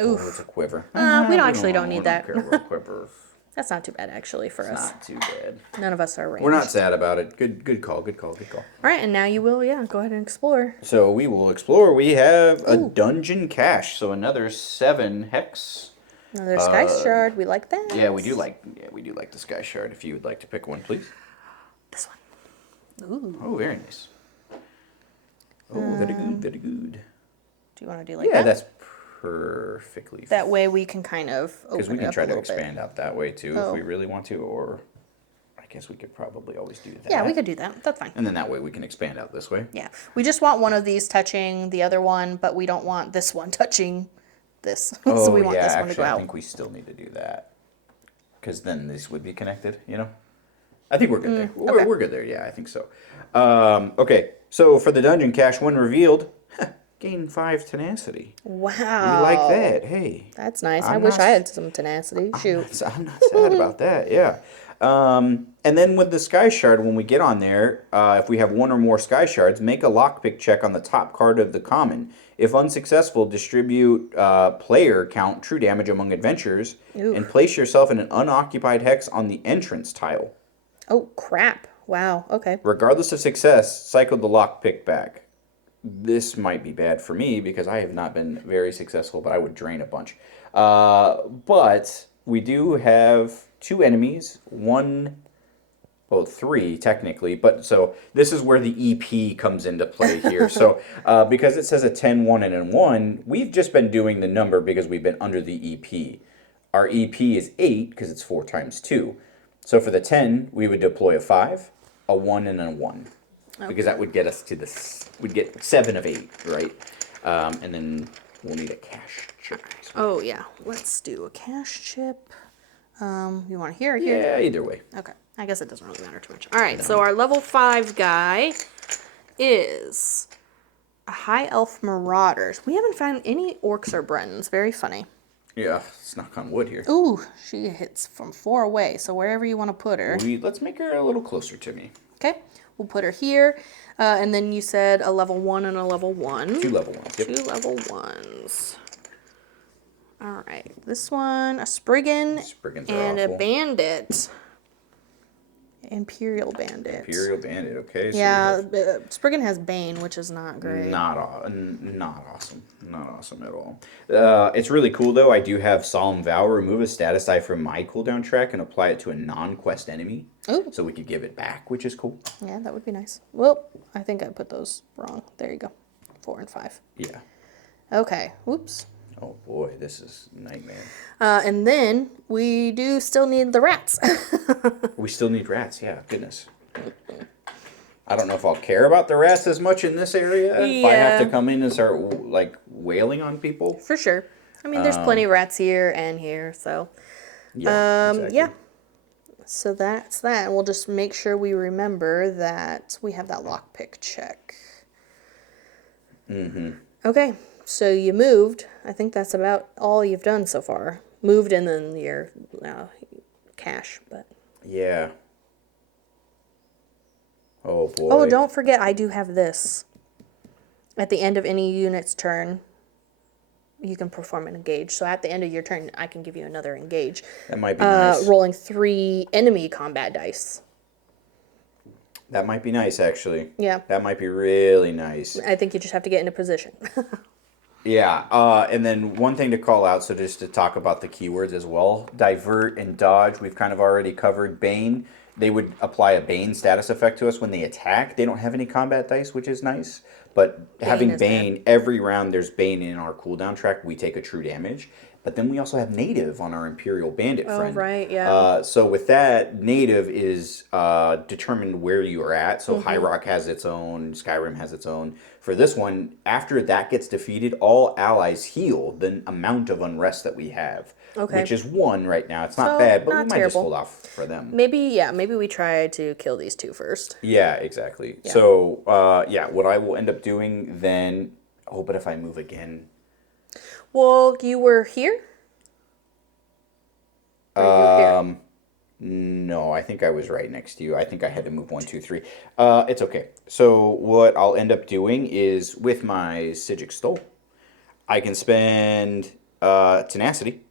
Oof. Oh, it's a quiver. We actually don't need that. We don't care about quivers. That's not too bad, actually, for us. Not too bad. None of us are ranged. We're not sad about it. Good call. Good call. Good call. All right, and now you will, go ahead and explore. So we will explore. We have a dungeon cache. So another 7 hex. Another sky shard. We like that. Yeah, we do like the sky shard. If you would like to pick one, please. This one. Ooh. Oh, very nice. Oh, very good. Very good. Do you want to do like that? Yeah, that's perfectly. That way we can kind of open Because we it can up try a to little expand out that way too Oh. if we really want to, or I guess we could probably always do that. Yeah, we could do that. That's fine. And then that way we can expand out this way. Yeah, we just want one of these touching the other one, but we don't want this one touching this. Oh, So we want yeah, this one actually, to go I out. think we still need to do that. Because then these would be connected, you know? I think we're good there. okay. We're good there, yeah, I think so. Okay, so for the dungeon cache, when revealed, gain 5 tenacity. Wow. We like that, hey. That's nice. I'm I wish not I had some tenacity. Shoot. I'm not sad about that, yeah. And then with the sky shard, when we get on there, if we have 1 or more sky shards, make a lockpick check on the top card of the common. If unsuccessful, distribute player count true damage among adventurers Oof. and place yourself in an unoccupied hex on the entrance tile. Oh, crap. Wow. Okay. Regardless of success, cycle the lockpick back. This might be bad for me because I have not been very successful, but I would drain a bunch. But we do have 2 enemies, 3 technically, but so this is where the EP comes into play here. So because it says a 10, 1, and a 1, we've just been doing the number because we've been under the EP. Our EP is 8 because it's 4 times 2. So for the 10, we would deploy a 5, a 1, and a 1. Okay. Because that would get us to this, we'd get 7 of 8, right? And then we'll need a cache chip. Oh, yeah. Let's do a cache chip. You want here or here? Yeah, either way. Okay. I guess it doesn't really matter too much. All right, so our level 5 guy is a High Elf Marauders. We haven't found any orcs or Brentons. Very funny. Yeah, let's knock on wood here. Ooh, she hits from 4 away, so wherever you want to put her. Let's make her a little closer to me. Okay, we'll put her here. And then you said a level 1 and a level 1. 2 level 1s. Yep. 2 level 1s. All right, this one, a Spriggan Spriggans are and a awful. Bandit. Imperial Bandit. Imperial Bandit, okay. So Yeah, Spriggan has Bane, which is not great. not awesome. Not awesome at all. It's really cool, though. I do have Solemn Vow. Remove a status die from my cooldown track and apply it to a non-quest enemy. Ooh. So we could give it back, which is cool. Yeah, that would be nice. Well, I think I put those wrong. There you go. 4 and 5. Yeah. Okay. Whoops. Oh, boy. This is a nightmare. And then we do still need the rats. We still need rats. Yeah, goodness. I don't know if I'll care about the rats as much in this area. If I have to come in and start, like, wailing on people. For sure. I mean, there's plenty of rats here and here, so. Yeah, exactly. Yeah. So that's that. And we'll just make sure we remember that we have that lockpick check. Mm-hmm. Okay. So you moved. I think that's about all you've done so far. Moved and then your cache, but. Yeah. Oh, boy. Oh, don't forget, I do have this. At the end of any unit's turn, you can perform an engage. So at the end of your turn, I can give you another engage. That might be nice. Rolling 3 enemy combat dice. That might be nice, actually. Yeah. That might be really nice. I think you just have to get into position. Yeah, and then one thing to call out, so just to talk about the keywords as well, divert and dodge, we've kind of already covered. Bane, they would apply a Bane status effect to us when they attack. They don't have any combat dice, which is nice, but having Bane, every round there's Bane in our cooldown track, we take a true damage. But then we also have Native on our Imperial Bandit friend. Oh, right, yeah. So with that, Native is determined where you are at. So High Rock has its own, Skyrim has its own. For this one, after that gets defeated, all allies heal the amount of unrest that we have. Okay. Which is 1 right now. It's not So, bad, but not we might just terrible. hold off for them. Maybe we try to kill these 2 first. Yeah, exactly. Yeah. So, what I will end up doing then... Oh, but if I move again... Well, you were here? Or you were here? No, I think I was right next to you. I think I had to move one, two, three. It's okay. So what I'll end up doing is with my Sigic Stole, I can spend tenacity.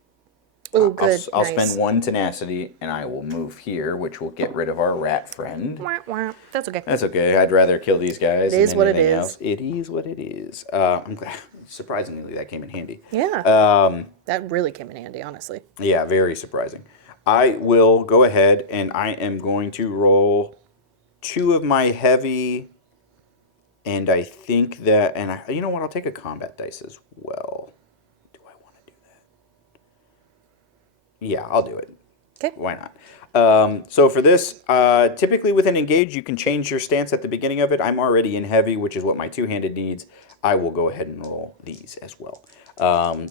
Oh, good. I'll spend Nice. one tenacity, and I will move here, which will get rid of our rat friend. Wah, wah. That's okay. That's okay. I'd rather kill these It guys than is what it anything is. else. It is what it is. I'm glad. Surprisingly, that came in handy. Yeah. That really came in handy, honestly. Yeah, very surprising. I will go ahead and I am going to roll two of my heavy, and I think that, and I, you know what? I'll take a combat dice as well. Do I want to do that? Yeah, I'll do it. Okay. Why not? So for this, typically with an engage, you can change your stance at the beginning of it. I'm already in heavy, which is what my two-handed needs. I will go ahead and roll these as well.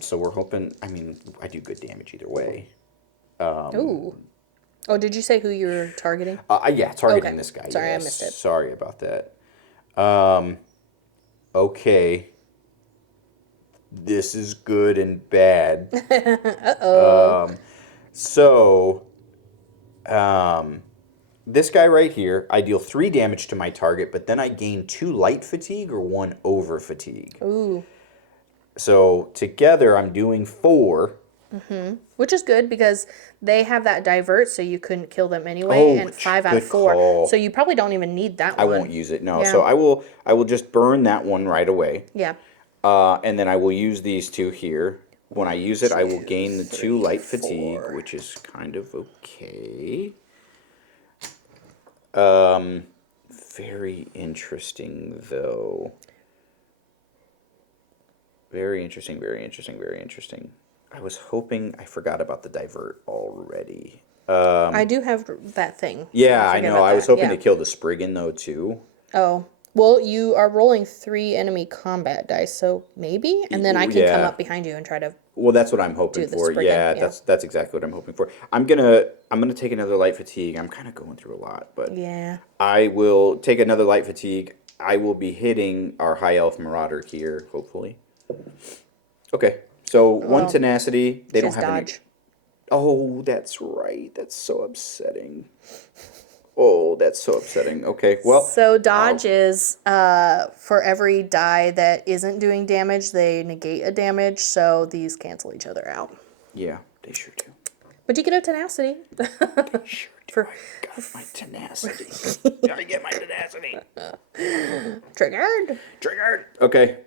So we're hoping, I mean, I do good damage either way. Ooh. Oh, did you say who you were targeting? Yeah, targeting Okay. this guy. Sorry, I yes. missed it. Sorry about that. Okay. This is good and bad. Uh-oh. So, this guy right here, I deal 3 damage to my target, but then I gain 2 light fatigue or 1 over fatigue. Ooh. So, together I'm doing 4. Which is good because they have that divert, so you couldn't kill them anyway, Oh, and 5 out of good 4. call. So you probably don't even need that I one. won't use it, no. Yeah. So I will just burn that one right away. Yeah. And then I will use these 2 here. When I use it, I will gain the 2 light fatigue, 4. which is kind of okay. Very interesting, though. Very interesting, very interesting, very interesting. I was hoping I forgot about the divert already. I do have that thing. Yeah, Don't I forget know. about I was that. hoping Yeah. to kill the Spriggan, though, too. Oh. Well, you are rolling 3 enemy combat dice, so maybe? And then I can come Yeah. up behind you and try to... Well, that's what I'm hoping Do the for. Spriggan, Yeah, yeah. that's exactly what I'm hoping for. I'm gonna take another light fatigue. I'm kind of going through a lot, but Yeah. I will take another light fatigue. I will be hitting our high elf marauder here, hopefully. Okay, so one Well, tenacity. They don't just have any. dodge. Oh, that's right. That's so upsetting. Oh, that's so upsetting. Okay, well. So dodge is for every die that isn't doing damage, they negate a damage, so these cancel each other out. Yeah, they sure do. But you get a tenacity. They sure do. For I got my tenacity. Gotta get my tenacity. triggered. Triggered. Okay.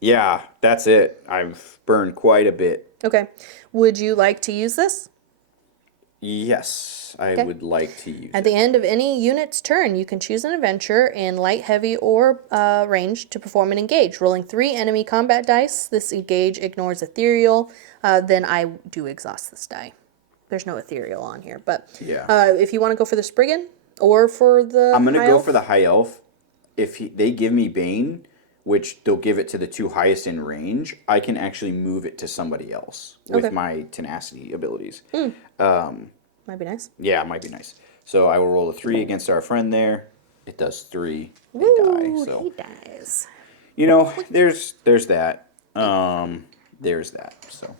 Yeah, that's it. I've burned quite a bit. Okay. Would you like to use this? Yes, I Okay. would like to use At it. the end of any unit's turn, you can choose an adventure in light, heavy, or range to perform an engage. Rolling 3 enemy combat dice. This engage ignores ethereal. Then I do exhaust this die. There's no ethereal on here, but Yeah. if you want to go for the Spriggan or for the I'm gonna High go Elf, for the high elf. If they give me Bane, which they'll give it to the 2 highest in range, I can actually move it to somebody else with Okay. my tenacity abilities. might be nice. Yeah, it might be nice. So I will roll a 3 against our friend there. It does 3. They die. Woo, So he dies. you know, there's that. There's that. So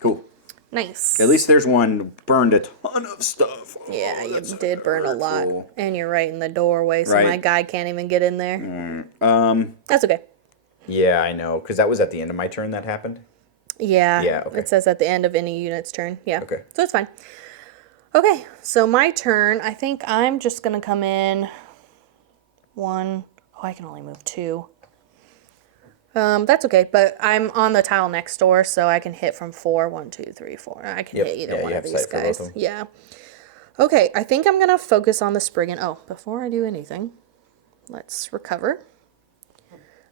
cool. Nice. At least there's one burned a ton of stuff. Oh, Yeah, you that's did burn a lot. hurtful. And you're right in the doorway, so my Right. guy can't even get in there. That's okay. Yeah, I know, because that was at the end of my turn that happened. Yeah. Yeah, okay. It says at the end of any unit's turn. Yeah. Okay. So it's fine. Okay, so my turn, I think I'm just going to come in 1. Oh, I can only move 2. That's okay, but I'm on the tile next door, so I can hit from 4. 1, 2, 3, 4. I can Yep. hit either Yeah, one you of have these sight for both guys. of them. Yeah. Okay, I think I'm going to focus on the Spriggan. Oh, before I do anything, let's recover.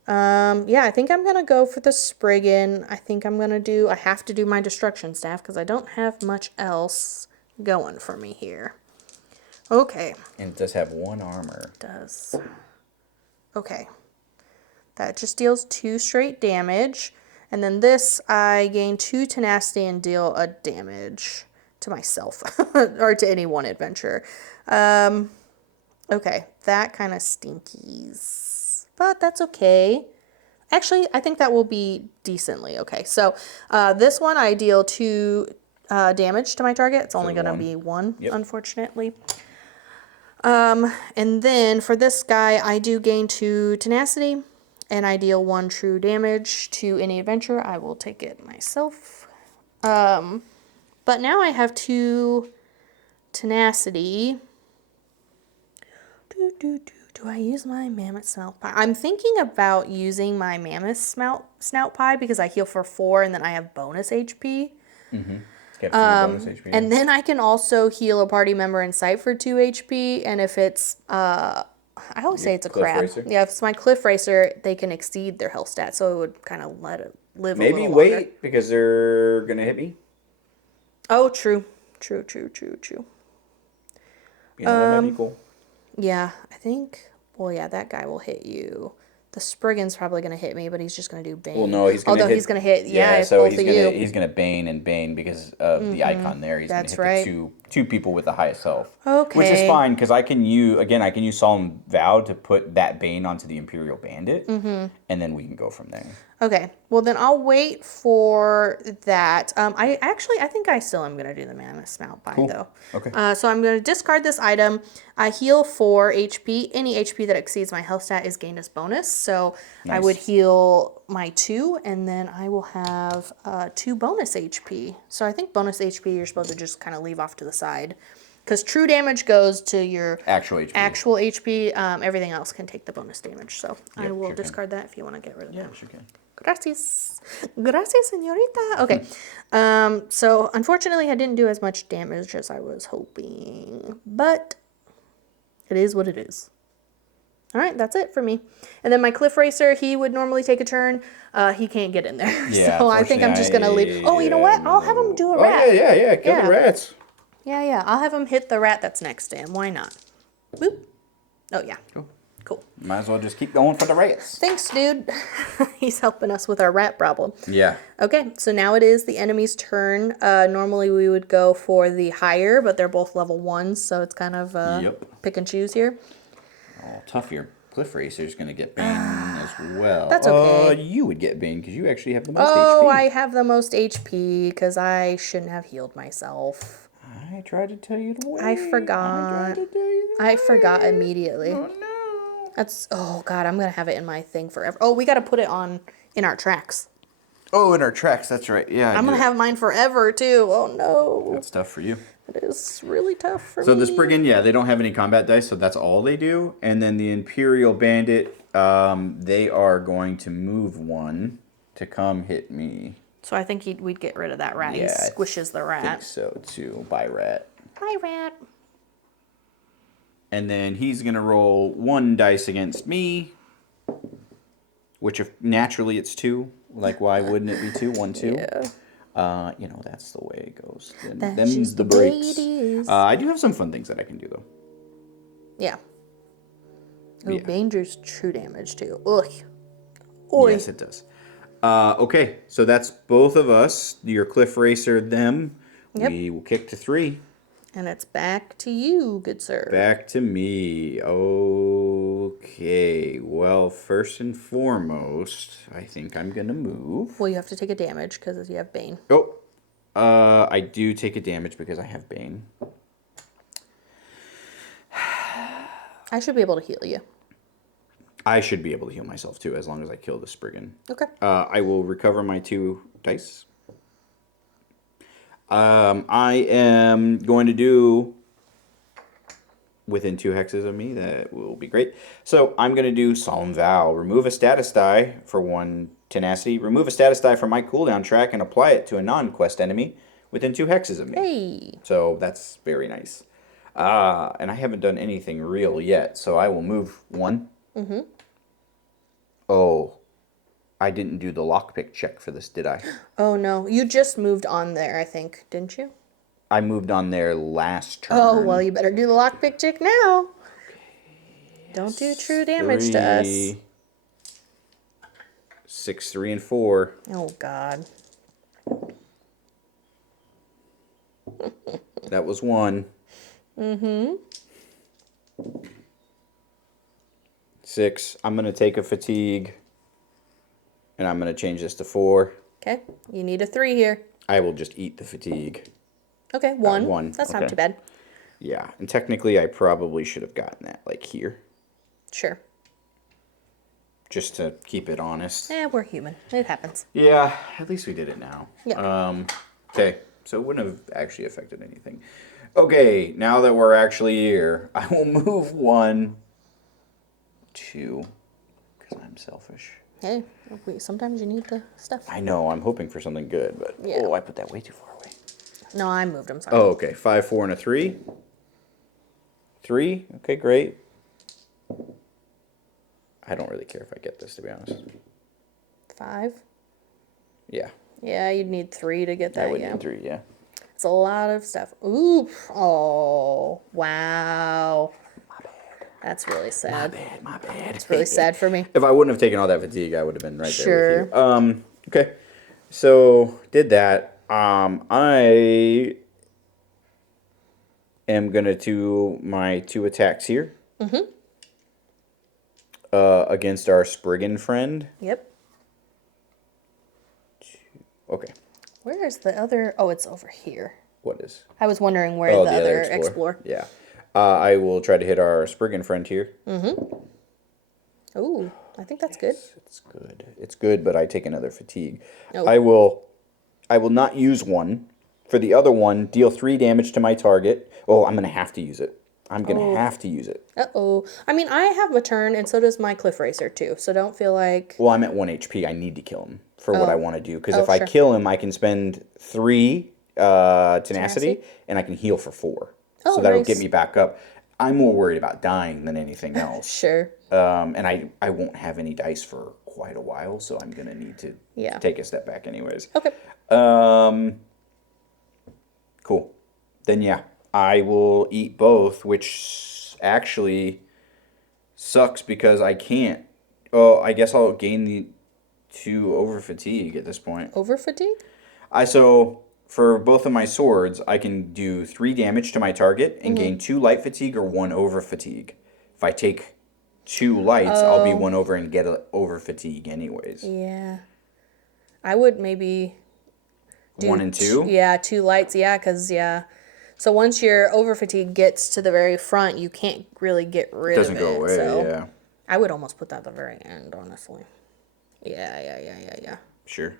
Yeah, I think I'm going to go for the Spriggan. I think I have to do my destruction staff because I don't have much else going for me here. Okay. And it does have 1 armor. Does. Okay. That just deals 2 straight damage. And then this, I gain 2 tenacity and deal a damage to myself. or to any one adventurer. Okay. That kind of stinkies. But that's okay. Actually, I think that will be decently okay. So this one, I deal 2 damage to my target. It's only going to be 1, Yep. unfortunately. And then for this guy, I do gain 2 tenacity, and I deal 1 true damage to any adventure. I will take it myself. But now I have 2 tenacity. Do I use my mammoth snout pie? I'm thinking about using my mammoth snout pie because I heal for 4 and then I have bonus HP. Get bonus HP. And then I can also heal a party member in sight for 2 HP. And if it's, I always say it's a Cliff crab. Racer? Yeah, if it's my cliff racer, they can exceed their health stat. So it would kind of let it live a Maybe little wait longer. because they're gonna hit me. Oh, true. True. You know, that might be cool. Yeah, I think, well, yeah, that guy will hit you. The Spriggan's probably going to hit me, but he's just going to do Bane. Well, no, he's gonna Although hit. he's going to hit, so both of you. he's gonna Bane and Bane because of the icon there. He's That's gonna hit right. the two people with the highest health. Okay. Which is fine because I can use Solemn Vow to put that Bane onto the Imperial Bandit, and then we can go from there. Okay, well then I'll wait for that. I think I still am gonna do the mammoth snout pie though. Okay. So I'm gonna discard this item. I heal 4 HP. Any HP that exceeds my health stat is gained as bonus. So I would Nice. heal my 2, and then I will have 2 bonus HP. So I think bonus HP you're supposed to just kind of leave off to the side, because true damage goes to your Actual HP. actual HP. Everything else can take the bonus damage. So I will sure can. discard that if you want to get rid of that. Yeah, sure can. Gracias. Gracias, señorita. Okay. So unfortunately I didn't do as much damage as I was hoping, but it is what it is. All right, that's it for me. And then my Cliff Racer, he would normally take a turn. He can't get in there. Yeah, So I think I'm just going to leave. Oh, you know what? I'll have him do a rat. Yeah. Kill Yeah. the rats. Yeah. I'll have him hit the rat that's next to him. Why not? Boop. Oh, yeah. Cool. Might as well just keep going for the rats. Thanks, dude. He's helping us with our rat problem. Yeah. Okay, so now it is the enemy's turn. Normally we would go for the higher, but they're both level 1, so it's kind of pick and choose here. Oh, tough here. Cliff Racer's gonna get Bane as well. That's okay. You would get Bane because you actually have the most Oh, HP. I have the most HP because I shouldn't have healed myself. I tried to tell you to wait. I forgot. I forgot immediately. Oh no. Oh god, I'm gonna have it in my thing forever. Oh, we gotta put it on in our tracks. Oh, in our tracks. That's right. Yeah. I'm gonna have mine forever too. Oh no. That's tough for you. It is really tough for me. So the Spriggan, they don't have any combat dice, so that's all they do. And then the Imperial Bandit, they are going to move 1 to come hit me. So I think we'd get rid of that rat. Yeah, he squishes the rat. I think so too. Bye, rat. Bye, rat. And then he's going to roll 1 dice against me, which if naturally it's 2. Like, why wouldn't it be 2? 1, 2. Yeah. That's the way it goes. That's Them's just the the way breaks. it is. I do have some fun things that I can do, though. Yeah. Ooh, Yeah. Banger's true damage too. Ugh. Oi. Yes, it does. Okay, so that's both of us. Your Cliff Racer, them. Yep. We will kick to 3. And it's back to you, good sir. Back to me. Okay. Well, first and foremost, I think I'm going to move. Well, you have to take a damage because you have Bane. Oh, I do take a damage because I have Bane. I should be able to heal you. I should be able to heal myself too, as long as I kill the Spriggan. Okay. I will recover my 2 dice. I am going to do within 2 hexes of me. That will be great. So I'm going to do Solemn Vow. Remove a status die for 1 tenacity. Remove a status die from my cooldown track and apply it to a non-quest enemy within 2 hexes of me. Hey. So that's very nice. And I haven't done anything real yet, so I will move 1. Mm-hmm. Oh, I didn't do the lockpick check for this, did I? Oh no, you just moved on there, I think, didn't you? I moved on there last turn. Oh, well, you better do the lockpick check now. Don't do true damage to us. 6, 3, and 4. Oh, God. That was 1. 6. I'm going to take a fatigue. And I'm going to change this to 4. Okay. You need a 3 here. I will just eat the fatigue. Okay, 1. 1. That's Okay. not too bad. Yeah, and technically I probably should have gotten that, like, here. Sure. Just to keep it honest. We're human. It happens. Yeah, at least we did it now. Yeah. Okay, so it wouldn't have actually affected anything. Okay, now that we're actually here, I will move 1, 2, because I'm selfish. Hey, sometimes you need the stuff. I know, I'm hoping for something good, but Yeah. oh, I put that way too far away. No, I moved. I'm sorry. Oh, okay, 5, 4, and a 3. 3, okay, great. I don't really care if I get this, to be honest. 5. Yeah. Yeah, you'd need 3 to get that. I would yeah. need 3, yeah. It's a lot of stuff. Ooh. Oh, wow. My bad. That's really sad. My bad. It's really sad for me. If I wouldn't have taken all that fatigue, I would have been right there Sure. with you. Okay. So, did that. I am going to do my 2 attacks here. Mm-hmm. Against our Spriggan friend. Yep. Okay. Where is the other? Oh, it's over here. What is? I was wondering where Oh, the other Explorer. Yeah. I will try to hit our Spriggan friend here. Ooh, I think that's good. It's good. It's good, but I take another fatigue. Oh. I will not use 1. For the other one, deal 3 damage to my target. Oh, I'm going to have to use it. I'm going to have to use it. Uh-oh. I mean, I have a turn, and so does my Cliff Racer, too. So don't feel like... Well, I'm at 1 HP. I need to kill him for what I want to do. Because if sure. I kill him, I can spend 3 tenacity, and I can heal for 4. Oh, so that'll nice. get me back up. I'm more worried about dying than anything else. Sure. And I won't have any dice for quite a while, so I'm going to need to take a step back anyways. Okay. Cool. Then, yeah, I will eat both, which actually sucks because I can't. Oh, I guess I'll gain the 2 over fatigue at this point. Over fatigue? So for both of my swords, I can do 3 damage to my target and gain 2 light fatigue or 1 over fatigue. If I take 2 lights, I'll be 1 over and get a over fatigue anyways. Yeah. I would maybe... 1 and 2? Yeah, 2 lights. Yeah, because, yeah. So once your over fatigue gets to the very front, you can't really get rid of it. Doesn't go away, so yeah. I would almost put that at the very end, honestly. Yeah. Sure.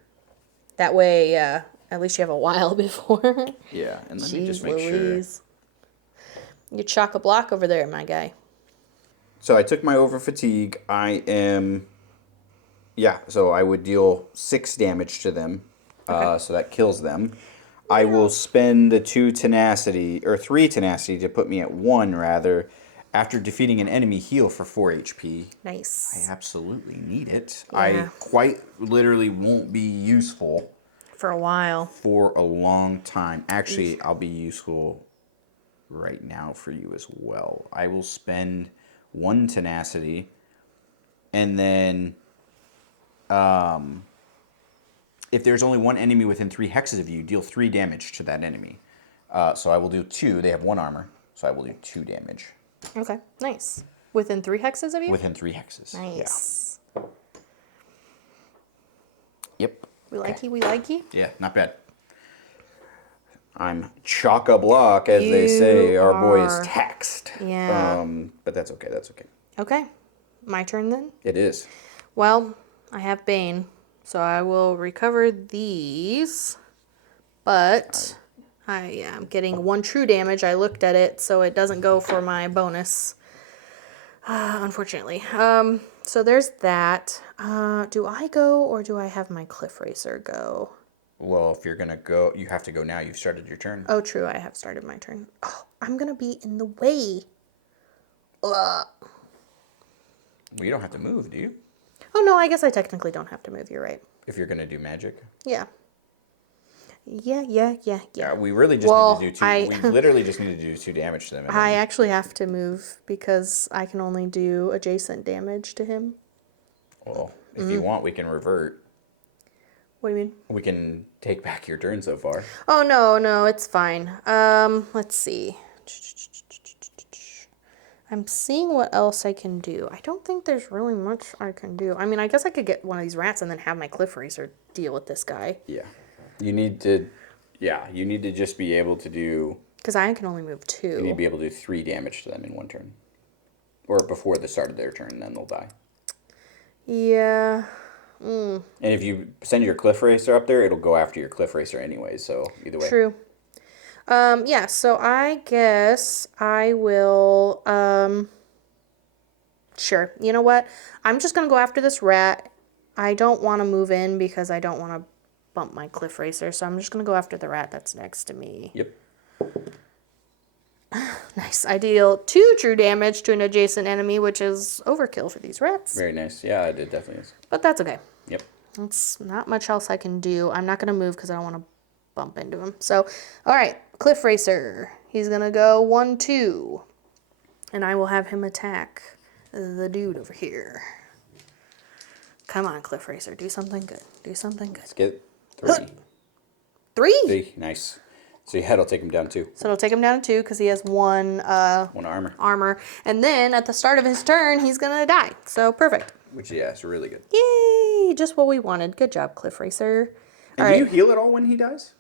That way, at least you have a while before. Yeah, and let Jeez me just make Louise. You chock-a-block over there, my guy. So I took my over fatigue. So I would deal 6 damage to them. Okay. So that kills them. I will spend the 2 tenacity, or 3 tenacity to put me at 1 rather. After defeating an enemy, heal for 4 HP. Nice. I absolutely need it. Yeah. I quite literally won't be useful For a while. for a long time. Actually, I'll be useful right now for you as well. I will spend 1 tenacity, and then if there's only 1 enemy within 3 hexes of you, deal 3 damage to that enemy. So I will do 2. They have 1 armor, so I will do 2 damage. Okay, nice. Within 3 hexes of you? Within 3 hexes. Nice. Yeah. Yep. We like you. Yeah, not bad. I'm chock-a-block, as they say. Our boy is taxed. Yeah. But that's okay, that's okay. Okay, my turn then? It is. Well, I have Bane, so I will recover these, but I am getting 1 true damage. I looked at it, so it doesn't go for my bonus, unfortunately. So there's that. Do I go, or do I have my Cliff Racer go? Well, if you're going to go, you have to go now. You've started your turn. Oh, true, I have started my turn. Oh, I'm going to be in the way. Ugh. Well, you don't have to move, do you? Oh, no, I guess I technically don't have to move. You're right. If you're going to do magic. Yeah. Yeah. Yeah, we really just need to do 2. We literally just need to do 2 damage to them. I actually have to move because I can only do adjacent damage to him. Well, if you want, we can revert. What do you mean? We can take back your turn so far. Oh, no, it's fine. Let's see. I'm seeing what else I can do. I don't think there's really much I can do. I mean, I guess I could get one of these rats and then have my cliff racer deal with this guy. Yeah. You need to, you need to just be able to do... Because I can only move 2. You need to be able to do 3 damage to them in one turn. Or before the start of their turn, then they'll die. Yeah. And if you send your cliff racer up there, it'll go after your cliff racer anyway, so either way. True. Yeah, so I guess I will, sure. You know what? I'm just going to go after this rat. I don't want to move in because I don't want to bump my cliff racer, so I'm just going to go after the rat that's next to me. Yep. Nice. I deal 2 true damage to an adjacent enemy, which is overkill for these rats. Very nice. Yeah, it definitely is. But that's okay. Yep. That's not much else I can do. I'm not going to move because I don't want to bump into him. So, all right, Cliff Racer. He's going to go 1-2. And I will have him attack the dude over here. Come on, Cliff Racer. Do something good. Do something good. Let's get 3. 3? 3. Nice. So your head will take him down 2. So it'll take him down to 2 because he has 1 1 armor. And then at the start of his turn, he's going to die. So perfect. Which, yeah, is really good. Yay! Just what we wanted. Good job, Cliff Racer. And do you heal at all when he dies?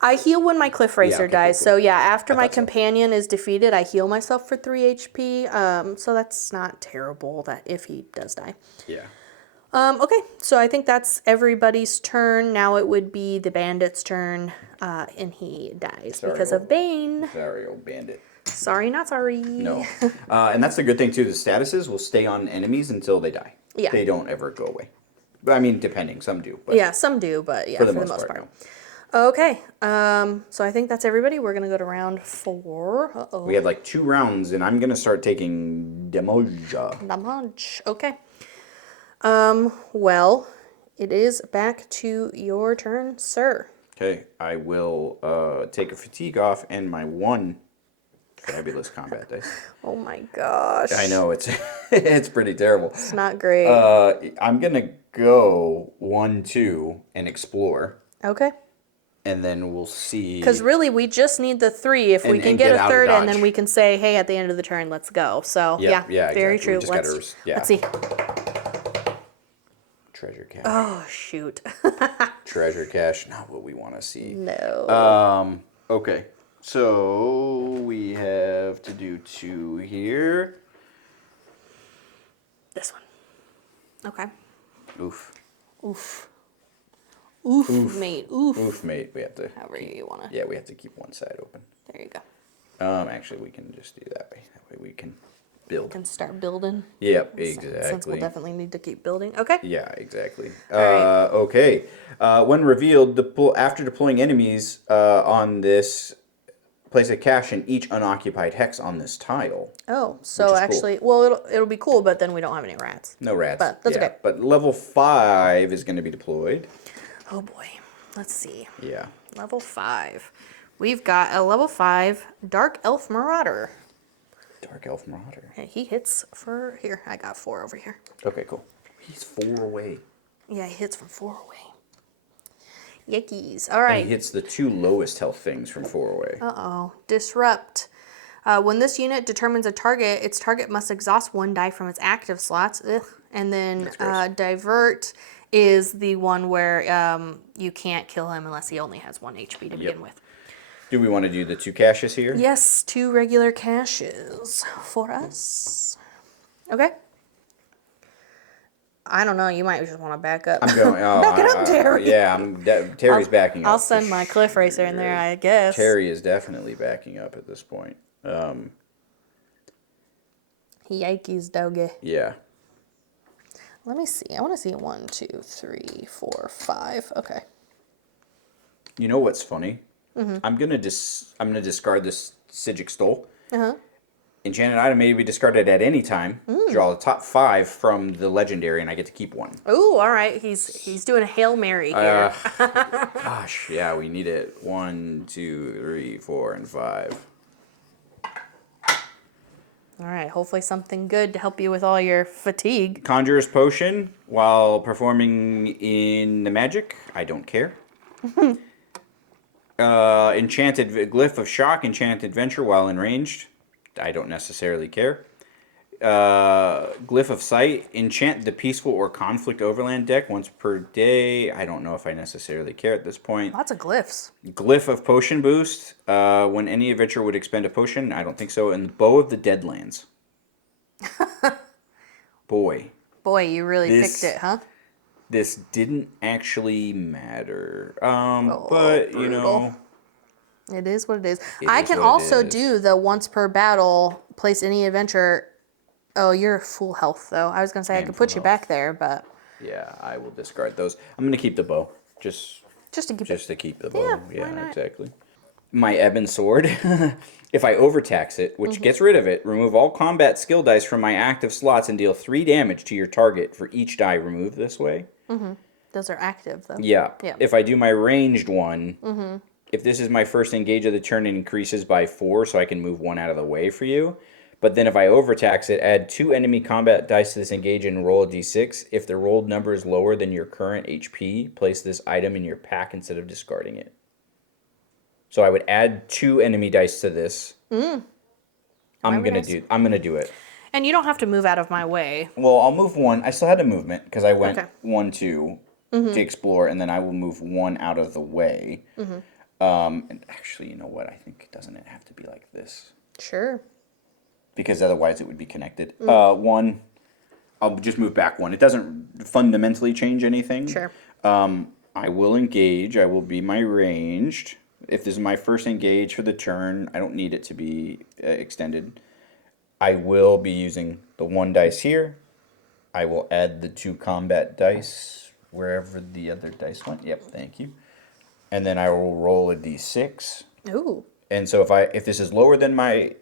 I heal when my Cliff Racer okay, dies. cool. So yeah, after my companion is defeated, I heal myself for 3 HP. So that's not terrible that if he does die. Yeah. Okay, so I think that's everybody's turn. Now it would be the bandit's turn, and he dies because of Bane. Sorry, old bandit. Sorry, not sorry. No. And that's the good thing, too. The statuses will stay on enemies until they die. Yeah. They don't ever go away. But, I mean, depending. Some do. But Yeah, some do, but yeah, for the most part. No. Okay, so I think that's everybody. We're going to go to round 4. Uh-oh. We had like 2 rounds, and I'm going to start taking damage. Damage. Okay. Well, it is back to your turn, sir. Okay, I will take a fatigue off and my 1 fabulous combat dice. Oh my gosh. I know, it's it's pretty terrible. It's not great. I'm going to go 1-2 and explore, Okay. and then we'll see. Because really, we just need the 3. If we And- can and get get a out of third, and dodge. then we can say, hey, at the end of the turn, let's go. So, Yeah, very exactly. true. We just gotta Let's see. Treasure cache. Oh, shoot. Treasure cache, not what we want to see. No. Okay, so we have to do 2 here. This one. Okay. Oof. Oof. Oof, mate. Oof. Oof, mate. We have to. However you want to. Yeah, we have to keep one side open. There you go. Actually, we can just do that way. That way we can build. Can start building. Yep, Since exactly. we'll definitely need to keep building. Okay. Yeah, exactly. right. Okay. When revealed, after deploying enemies on this, place a cache in each unoccupied hex on this tile. Oh, Which so is cool. actually, well, it'll be cool, but then we don't have any rats. No rats. But that's okay. But level 5 is going to be deployed. Oh boy. Let's see. Yeah. Level 5. We've got a level 5 Dark Elf Marauder. Dark Elf Marauder. And he hits for here. I got 4 over here. Okay, cool. He's 4 away. Yeah, he hits from 4 away. Yikes. All right. And he hits the 2 lowest health things from 4 away. Uh-oh. Disrupt. When this unit determines a target, its target must exhaust 1 die from its active slots. Ugh. And then Divert is the one where you can't kill him unless he only has 1 HP to begin with. Do we want to do the 2 caches here? Yes, 2 regular caches for us. Okay. I don't know. You might just want to back up. I'm going. Oh, Back it up, Terry. Yeah, Terry's backing up. I'll send my Cliff Racer in there, I guess. Terry is definitely backing up at this point. Yikes, doggy. Yeah. Let me see. I want to see 1, 2, 3, 4, 5. Okay. You know what's funny? I'm gonna discard this Sigic Stole. Enchanted item may be discarded at any time. Draw the top 5 from the legendary, and I get to keep 1. Ooh, all right. He's doing a Hail Mary here. Gosh, yeah, we need it. 1, 2, 3, 4, and 5. All right. Hopefully something good to help you with all your fatigue. Conjurer's Potion while performing in the magic. I don't care. Enchanted Glyph of Shock, Enchanted Venture while enraged. I don't necessarily care. Glyph of Sight. Enchant the Peaceful or Conflict Overland deck once per day. I don't know if I necessarily care at this point. Lots of glyphs. Glyph of Potion Boost. When any adventurer would expend a potion. I don't think so. And Bow of the Deadlands. Boy. Boy, you really This- picked it, huh? This didn't actually matter. Oh, But, you brutal. know... It is what it is. It I is can what it also is. do the once per battle, place any adventure. Oh, you're full health, though. I was going to say I And could put full you health. back there, but Yeah, I will discard those. I'm going to keep the bow. Just just to keep to keep the bow. Yeah, Yeah, why not? exactly. My Ebon Sword. If I overtax it, which Mm-hmm. gets rid of it, remove all combat skill dice from my active slots and deal 3 damage to your target for each die removed this way. Those are active, though. Yeah. Yeah. If I do my ranged one, if this is my first engage of the turn, it increases by 4, so I can move 1 out of the way for you. But then if I overtax it, add 2 enemy combat dice to this engage and roll a d6. If the rolled number is lower than your current HP, place this item in your pack instead of discarding it. So I would add 2 enemy dice to this. I'm Might be gonna nice. do it. And you don't have to move out of my way. Well, I'll move 1. I still had a movement because I went Okay. 1, 2 to explore, and then I will move 1 out of the way. And actually, you know what? I think doesn't it have to be like this? Sure. Because otherwise it would be connected. 1, I'll just move back 1. It doesn't fundamentally change anything. Sure. I will engage. I will be my ranged. If this is my first engage for the turn, I don't need it to be extended. I will be using the 1 dice here. I will add the 2 combat dice wherever the other dice went. Yep, thank you. And then I will roll a d6. Ooh. And so if this is lower than my...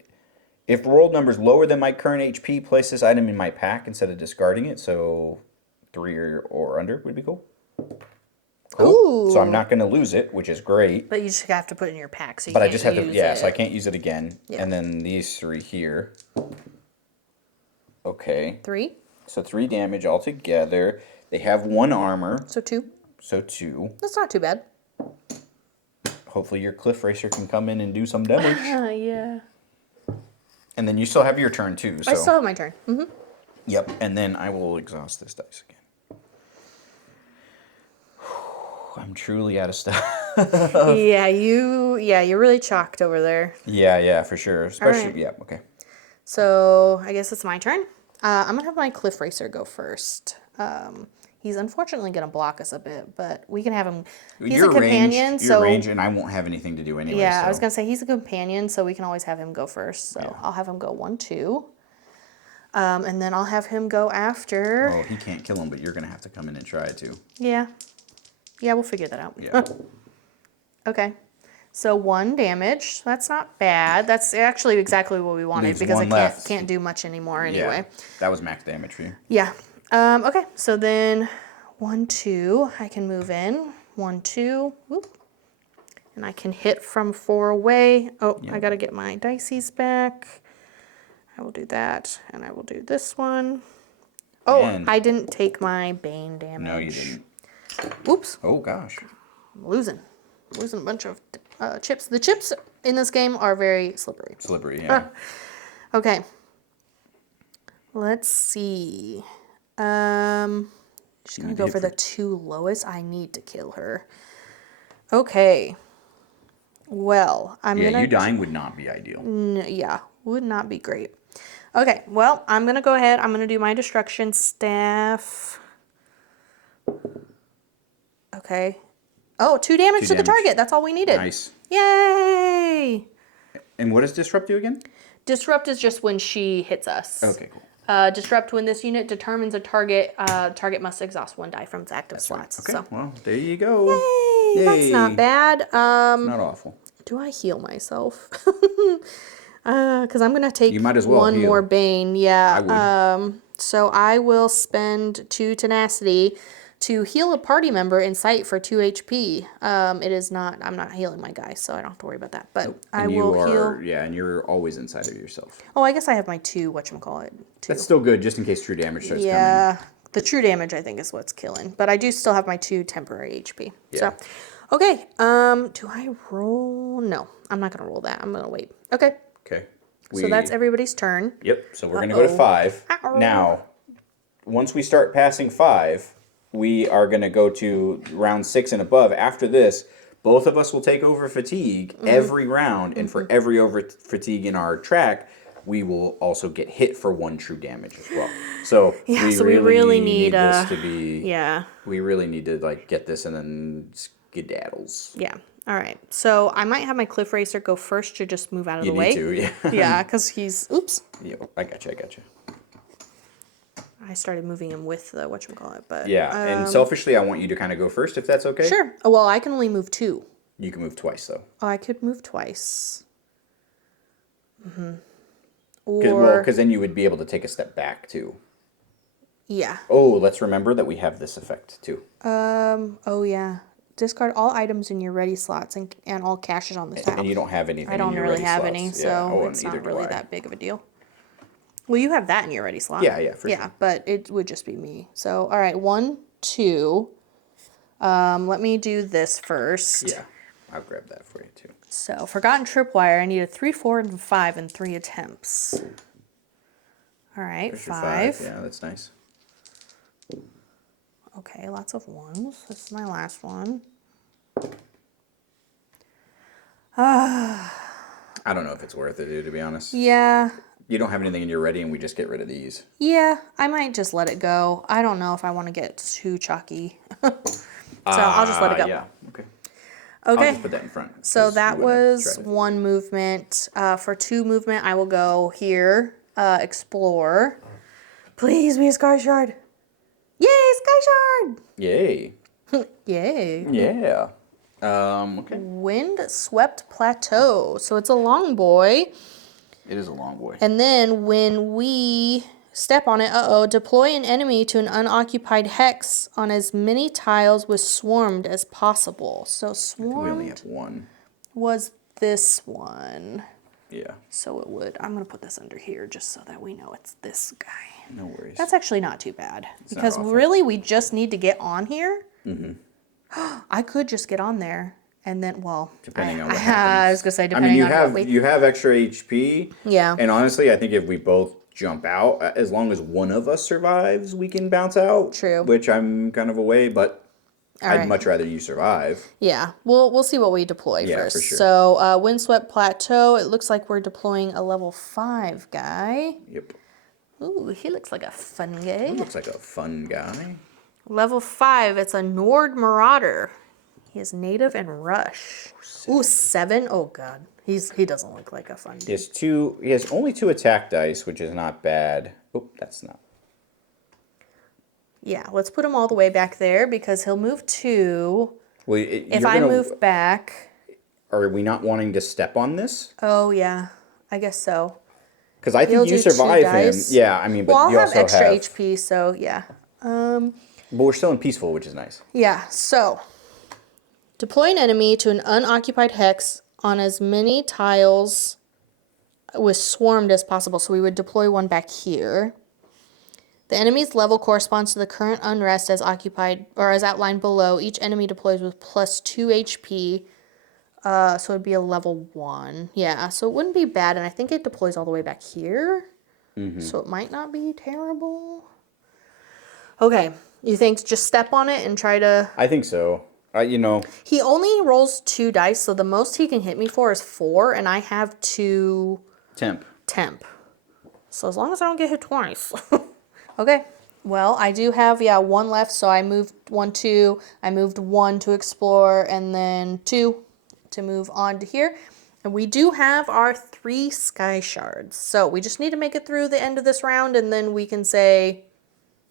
If rolled number is lower than my current HP, place this item in my pack instead of discarding it. So 3 or under would be cool. Cool. Ooh. So I'm not going to lose it, which is great. But you just have to put it in your pack, so you But I can't just have to, use yeah, so I it. can't use it again. Yeah. And then these 3 here. Okay. 3, So 3 damage altogether. They have 1 armor, so 2. so 2. That's not too bad. Hopefully your Cliff Racer can come in and do some damage. Yeah. And then you still have your turn too. So. I still have my turn. Mm-hmm. Yep, and then I will exhaust this dice again. I'm truly out of stuff. You're really chalked over there. Yeah, for sure. Especially, right. yeah, okay. So I guess it's my turn. I'm gonna have my Cliff Racer go first. He's unfortunately gonna block us a bit, but we can have him. He's a companion, ranged, so you're ranged, and I won't have anything to do anyway. yeah, so. I was gonna say he's a companion, so we can always have him go first. So Yeah. I'll have him go 1, 2, and then I'll have him go after. Well, he can't kill him, but you're gonna have to come in and try to. Yeah, we'll figure that out. Yeah. Okay. So 1 damage. That's not bad. That's actually exactly what we wanted Leaves because I 1 left. can't do much anymore anyway. Yeah, that was max damage for you. Yeah. Okay. So then 1, 2. I can move in. 1, 2. Whoop. And I can hit from 4 away. Oh, Yeah. I got to get my dices back. I will do that. And I will do this one. Oh, And- I didn't take my Bane damage. No, you didn't. Whoops. Oh gosh. I'm losing a bunch of chips. The chips in this game are very slippery. Slippery, yeah. Okay. Let's see. She's gonna go for the 2 lowest. I need to kill her. Okay. Well, I'm Yeah, gonna. you dying would not be ideal. Yeah, would not be great. Okay. Well, I'm gonna go ahead. I'm gonna do my destruction staff. Okay. Oh, 2 damage 2 to the damage. target. That's all we needed. Nice. Yay! And what does disrupt do again? Disrupt is just when she hits us. Okay, cool. Disrupt when this unit determines a target. Target must exhaust 1 die from its active slots. Okay, So, well, there you go. yay, that's not bad. Not awful. Do I heal myself? Because I'm gonna take You might as well 1 heal. more bane. Yeah. I would. So I will spend 2 tenacity to heal a party member in sight for 2 HP. It is not. I'm not healing my guy, so I don't have to worry about that. But I And will you heal. are, yeah, and you're always inside of yourself. Oh, I guess I have my 2. Whatchamacallit? 2. That's still good, just in case true damage starts coming. Yeah, the true damage I think is what's killing, but I do still have my 2 temporary HP. Yeah. So, okay. Do I roll? No, I'm not gonna roll that. I'm gonna wait. Okay. Okay. So that's everybody's turn. Yep. So we're going to go to 5. Uh-oh. Now, once we start passing 5, we are going to go to round 6 and above. After this, both of us will take over fatigue every round, and for every over fatigue in our track, we will also get hit for 1 true damage as well. So Yeah, we really need this to be. Yeah. We really need to like get this and then skedaddles. Yeah. All right. So I might have my Cliff Racer go first to just move out of the way. You need to, yeah. Yeah, because he's... Oops. Yeah, I got you. I started moving him with the whatchamacallit, but... Yeah, and selfishly, I want you to kind of go first, if that's okay. Sure. Oh, well, I can only move 2. You can move twice, though. Oh, I could move twice. Because then you would be able to take a step back, too. Yeah. Oh, let's remember that we have this effect, too. Oh, yeah. Discard all items in your ready slots and all caches on the top. And you don't have anything I don't in your really ready have slots. any, Yeah. so Oh, it's neither not do really I. that big of a deal. Well, you have that in your ready slot. Yeah, for Yeah, sure. but it would just be me. So, all right, 1, 2. Let me do this first. Yeah, I'll grab that for you, too. So, Forgotten Tripwire, I need a 3, 4, and 5 in 3 attempts. All right, There's your 5. Yeah, that's nice. Okay, lots of 1s. This is my last one. I don't know if it's worth it, dude, to be honest. Yeah. You don't have anything in your ready, and we just get rid of these. Yeah, I might just let it go. I don't know if I want to get too chalky. So I'll just let it go. Yeah, okay. Okay. I'll just put that in front. So that was 1 movement. For 2 movement, I will go here, explore. Please be a Sky Shard. Yay, Sky Shard! Yay. Yay. Yeah. Okay. Wind-swept plateau. So it's a long boy. It is a long boy. And then when we step on it, deploy an enemy to an unoccupied hex on as many tiles with swarmed as possible. So We only swarmed have 1. was this one. Yeah. So it would. I'm going to put this under here just so that we know it's this guy. No worries. That's actually not too bad. It's not because awful. really we just need to get on here. Mm-hmm. I could just get on there and then, well, Depending on what happens. I was going to say depending on what we... you have extra HP. Yeah. And honestly, I think if we both jump out, as long as one of us survives, we can bounce out. True. Which I'm kind of away, but I'd right. much rather you survive. Yeah, we'll see what we deploy first. For sure. So, Windswept Plateau, it looks like we're deploying a level 5 guy. Yep. Ooh, he looks like a fun guy. Looks like a fun guy. Level 5, it's a Nord Marauder. He is native and rush. Ooh, 7? Oh, God. He doesn't look like a fun dude. He has only 2 attack dice, which is not bad. Oh, that's not. Yeah, let's put him all the way back there because he'll move 2. Well, If I move back... Are we not wanting to step on this? Oh, yeah. I guess so. Because I think you survive him. Yeah, I mean, but well, you I'll also have extra have... HP, so yeah. But we're still in peaceful, which is nice. Yeah, so deploy an enemy to an unoccupied hex on as many tiles with swarmed as possible. So we would deploy one back here. The enemy's level corresponds to the current unrest as occupied or as outlined below. Each enemy deploys with plus 2 HP. So it'd be a level 1. Yeah, so it wouldn't be bad. And I think it deploys all the way back here. Mm-hmm. So it might not be terrible. Okay, you think just step on it and try to... I think so. He only rolls 2 dice, so the most he can hit me for is 4, and I have 2... Temp. So as long as I don't get hit twice. Okay, well, I do have, 1 left, so I moved 1, 2. I moved 1 to explore, and then 2 to move on to here. And we do have our 3 sky shards. So we just need to make it through the end of this round, and then we can say...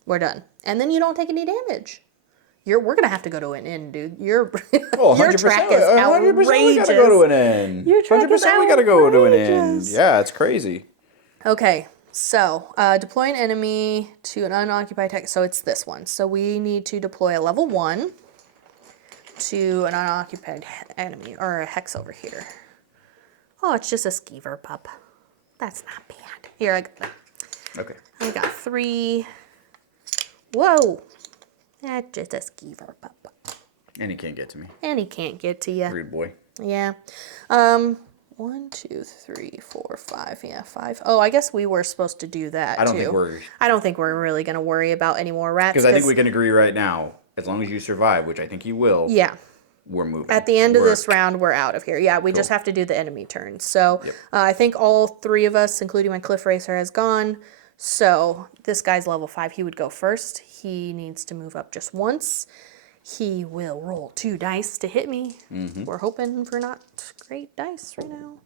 we're done. And then you don't take any damage. We're going to have to go to an end, dude. Your track is 100% we got to go to an end. Your track 100% is we got to go to an end. outrageous. Yeah, it's crazy. Okay, so deploy an enemy to an unoccupied hex. So it's this one. So we need to deploy a level 1 to an unoccupied enemy, or a hex over here. Oh, it's just a skeever pup. That's not bad. Here, I got that. Okay. I got 3... Whoa! That's just a skeever pup. And he can't get to me. And he can't get to you. Rude boy. Yeah. 1, 2, 3, 4, 5. Yeah, 5. Oh, I guess we were supposed to do that, I don't too. think we're... I don't think we're really going to worry about any more rats. Because I think we can agree right now, as long as you survive, which I think you will, Yeah. we're moving. At the end of this round, we're out of here. Yeah, we just have to do the enemy turn. So I think all 3 of us, including my cliff racer, has gone. So this guy's level 5. He would go first. He needs to move up just once. He will roll 2 dice to hit me. We're hoping for not great dice right now.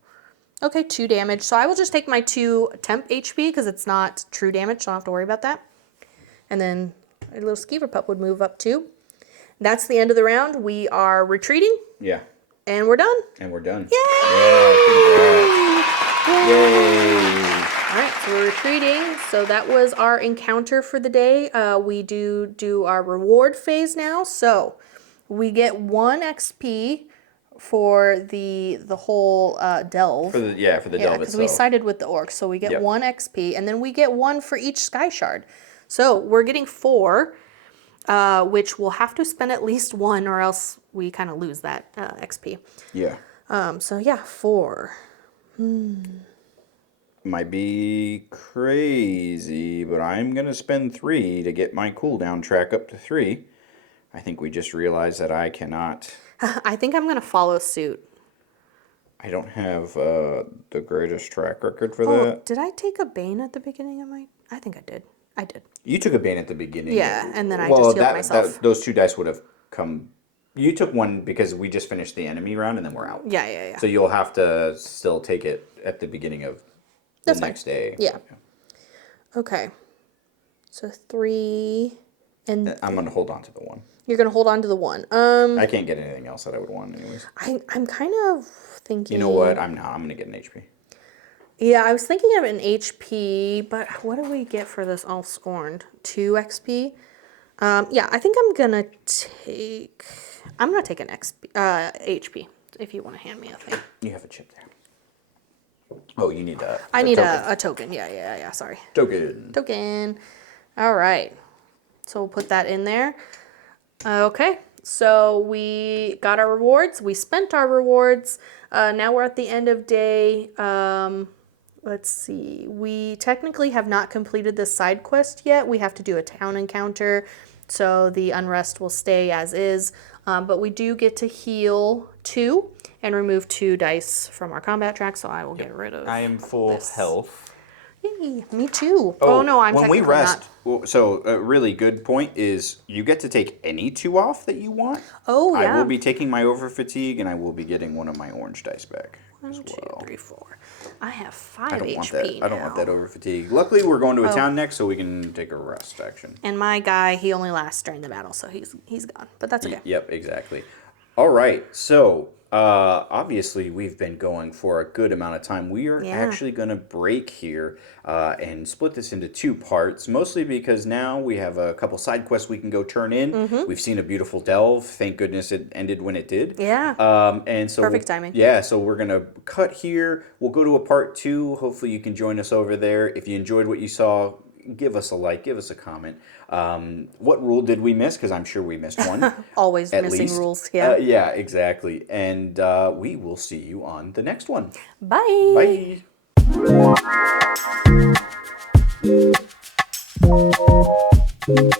Okay, 2 damage. So I will just take my 2 temp HP because it's not true damage, so I don't have to worry about that. And then a little skeever pup would move up too. That's the end of the round. We are retreating. Yeah. And we're done. And we're done. Yay! Yeah, congrats. Yay! All right, so we're retreating. So that was our encounter for the day. We do our reward phase now. So we get 1 XP for the whole delve. For the delve because itself. we sided with the orcs, so we get Yep. 1 XP, and then we get 1 for each sky shard. So we're getting 4, which we'll have to spend at least 1, or else we kind of lose that XP. Yeah. So yeah, 4. Might be crazy, but I'm going to spend 3 to get my cooldown track up to 3. I think we just realized that I cannot... I think I'm gonna follow suit. I don't have the greatest track record for Oh, that. did I take a bane at the beginning of my... I think I did. I did. You took a bane at the beginning. Yeah, and then I just healed myself. Those 2 dice would have come... You took 1 because we just finished the enemy round and then we're out. Yeah. So you'll have to still take it at the beginning of the next day. Yeah. Okay. So 3, and I'm going to hold on to the 1. you're gonna hold on to the 1. I can't get anything else that I would want anyways. I'm kind of thinking... You know what? I'm not. I'm going to get an HP. Yeah, I was thinking of an HP, but what do we get for this all scorned? 2 XP? Yeah, I think I'm gonna take an HP, if you want to hand me a thing. You have a chip there. Oh, you need I need a token. Yeah, sorry. Token. All right. So we'll put that in there. Okay, so we got our rewards. We spent our rewards. Now we're at the end of day. Let's see. We technically have not completed this side quest yet. We have to do a town encounter. So the unrest will stay as is. But we do get to heal 2 and remove 2 dice from our combat track. So I will get rid of I am full health. Yay, me too. Oh, no, I'm when we technically rest. not. So a really good point is you get to take any 2 off that you want. Oh, yeah. I will be taking my over fatigue and I will be getting 1 of my orange dice back 1, as 2, well. 3, 4. I have 5 I don't HP want that. now. I don't want that over fatigue. Luckily, we're going to a Oh. town next, so we can take a rest action. And my guy, he only lasts during the battle, so he's gone. But that's okay. Yep, exactly. All right, so obviously we've been going for a good amount of time. We are actually going to break here and split this into 2 parts, mostly because now we have a couple side quests we can go turn in. We've seen a beautiful delve. Thank goodness it ended when it did. Yeah. And so Perfect timing. Yeah, so we're going to cut here. We'll go to a part 2. Hopefully you can join us over there. If you enjoyed what you saw, give us a like, give us a comment. What rule did we miss? Because I'm sure we missed one. Always at missing least. rules. Yeah. Yeah, exactly. And we will see you on the next one. Bye. Bye.